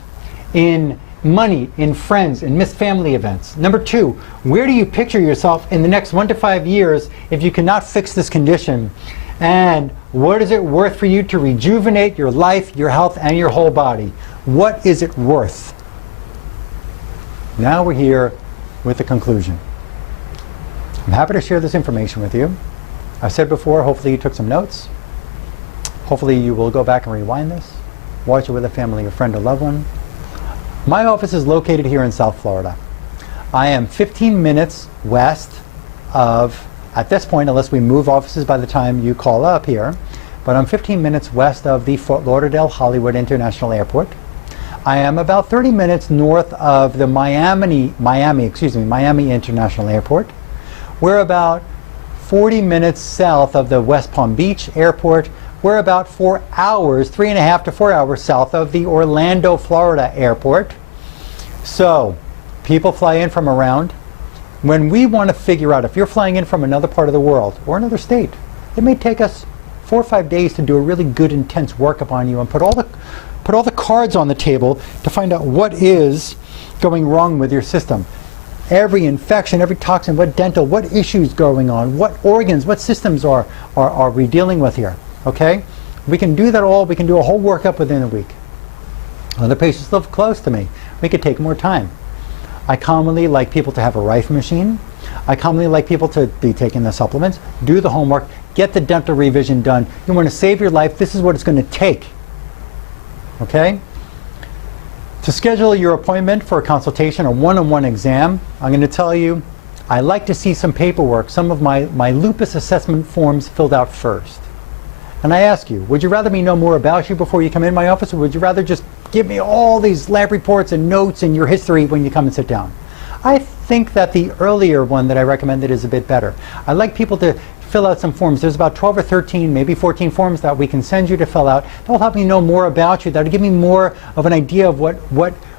in money, in friends, in missed family events? Number two, where do you picture yourself in the next 1 to 5 years if you cannot fix this condition? And what is it worth for you to rejuvenate your life, your health, and your whole body? What is it worth? Now we're here with the conclusion. I'm happy to share this information with you. I said before, hopefully you took some notes. Hopefully you will go back and rewind this. Watch it with a family, a friend, a loved one. My office is located here in South Florida. I am 15 minutes west of, at this point, unless we move offices by the time you call up here, but I'm 15 minutes west of the Fort Lauderdale Hollywood International Airport. I am about 30 minutes north of the Miami International Airport. We're about 40 minutes south of the West Palm Beach Airport. We're about 4 hours, 3.5 to 4 hours south of the Orlando, Florida Airport. So, people fly in from around. When we want to figure out if you're flying in from another part of the world or another state, it may take us 4 or 5 days to do a really good, intense workup on you and put all the cards on the table to find out what is going wrong with your system. Every infection, every toxin, what dental, what issues going on, what organs, what systems are we dealing with here, okay? We can do that all, we can do a whole workup within a week. Other patients live close to me. We could take more time. I commonly like people to have a rifle machine. I commonly like people to be taking the supplements, do the homework, get the dental revision done. You want to save your life, this is what it's going to take. Okay? To schedule your appointment for a consultation, a one-on-one exam, I'm going to tell you, I like to see some paperwork, some of my lupus assessment forms filled out first. And I ask you, would you rather me know more about you before you come in my office, or would you rather just give me all these lab reports and notes and your history when you come and sit down? I think that the earlier one that I recommended is a bit better. I like people to fill out some forms. There's about 12 or 13, maybe 14 forms that we can send you to fill out. That'll help me know more about you. That'll give me more of an idea of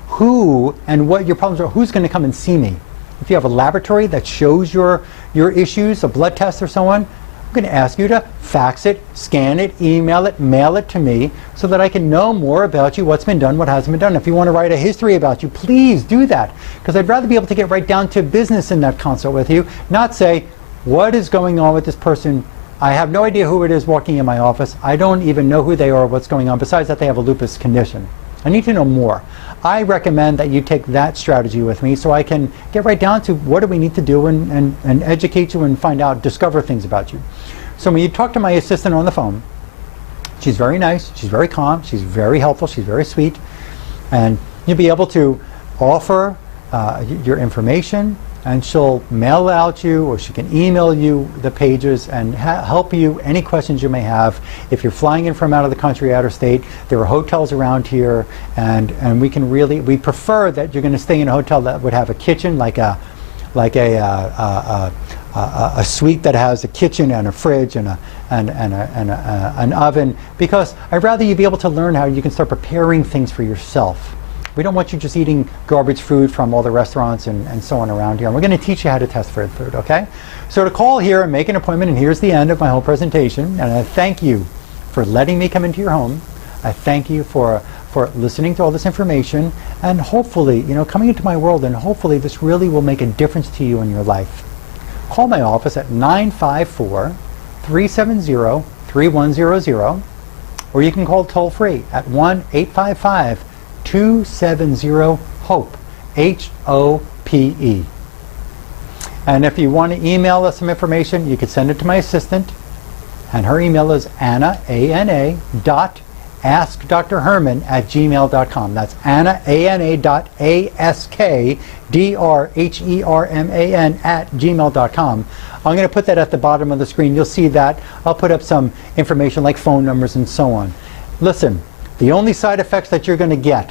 who and what your problems are, who's going to come and see me. If you have a laboratory that shows your issues, a blood test or so on, I'm going to ask you to fax it, scan it, email it, mail it to me so that I can know more about you, what's been done, what hasn't been done. If you want to write a history about you, please do that, because I'd rather be able to get right down to business in that consult with you, not say, what is going on with this person? I have no idea who it is walking in my office. I don't even know who they are or what's going on, besides that they have a lupus condition. I need to know more. I recommend that you take that strategy with me so I can get right down to what do we need to do and educate you and find out, discover things about you. So when you talk to my assistant on the phone, she's very nice, she's very calm, she's very helpful, she's very sweet, and you'll be able to offer your information, and she'll mail out you, or she can email you the pages and help you any questions you may have. If you're flying in from out of the country, out of state, there are hotels around here, and we prefer that you're going to stay in a hotel that would have a kitchen, like a suite that has a kitchen and a fridge and an oven, because I'd rather you be able to learn how you can start preparing things for yourself. We don't want you just eating garbage food from all the restaurants and so on around here. And we're going to teach you how to test for food, okay? So to call here and make an appointment, and here's the end of my whole presentation, and I thank you for letting me come into your home. I thank you for listening to all this information, and hopefully, coming into my world, and hopefully this really will make a difference to you in your life. Call my office at 954-370-3100, or you can call toll-free at 1-855-270-HOPE, H-O-P-E. And if you want to email us some information, you could send it to my assistant, and her email is Anna, A-N-A, askdrherman@gmail.com. That's Anna, ANA.ASKDRHERMAN @gmail.com. I'm going to put that at the bottom of the screen. You'll see that. I'll put up some information like phone numbers and so on. Listen, the only side effects that you're going to get,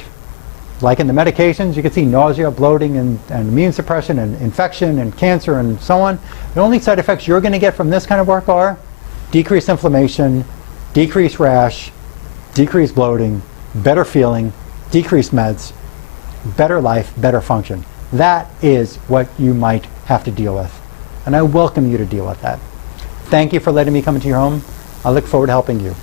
like in the medications, you can see nausea, bloating, and immune suppression, and infection, and cancer, and so on. The only side effects you're going to get from this kind of work are decreased inflammation, decreased rash, decreased bloating, better feeling, decreased meds, better life, better function. That is what you might have to deal with. And I welcome you to deal with that. Thank you for letting me come into your home. I look forward to helping you.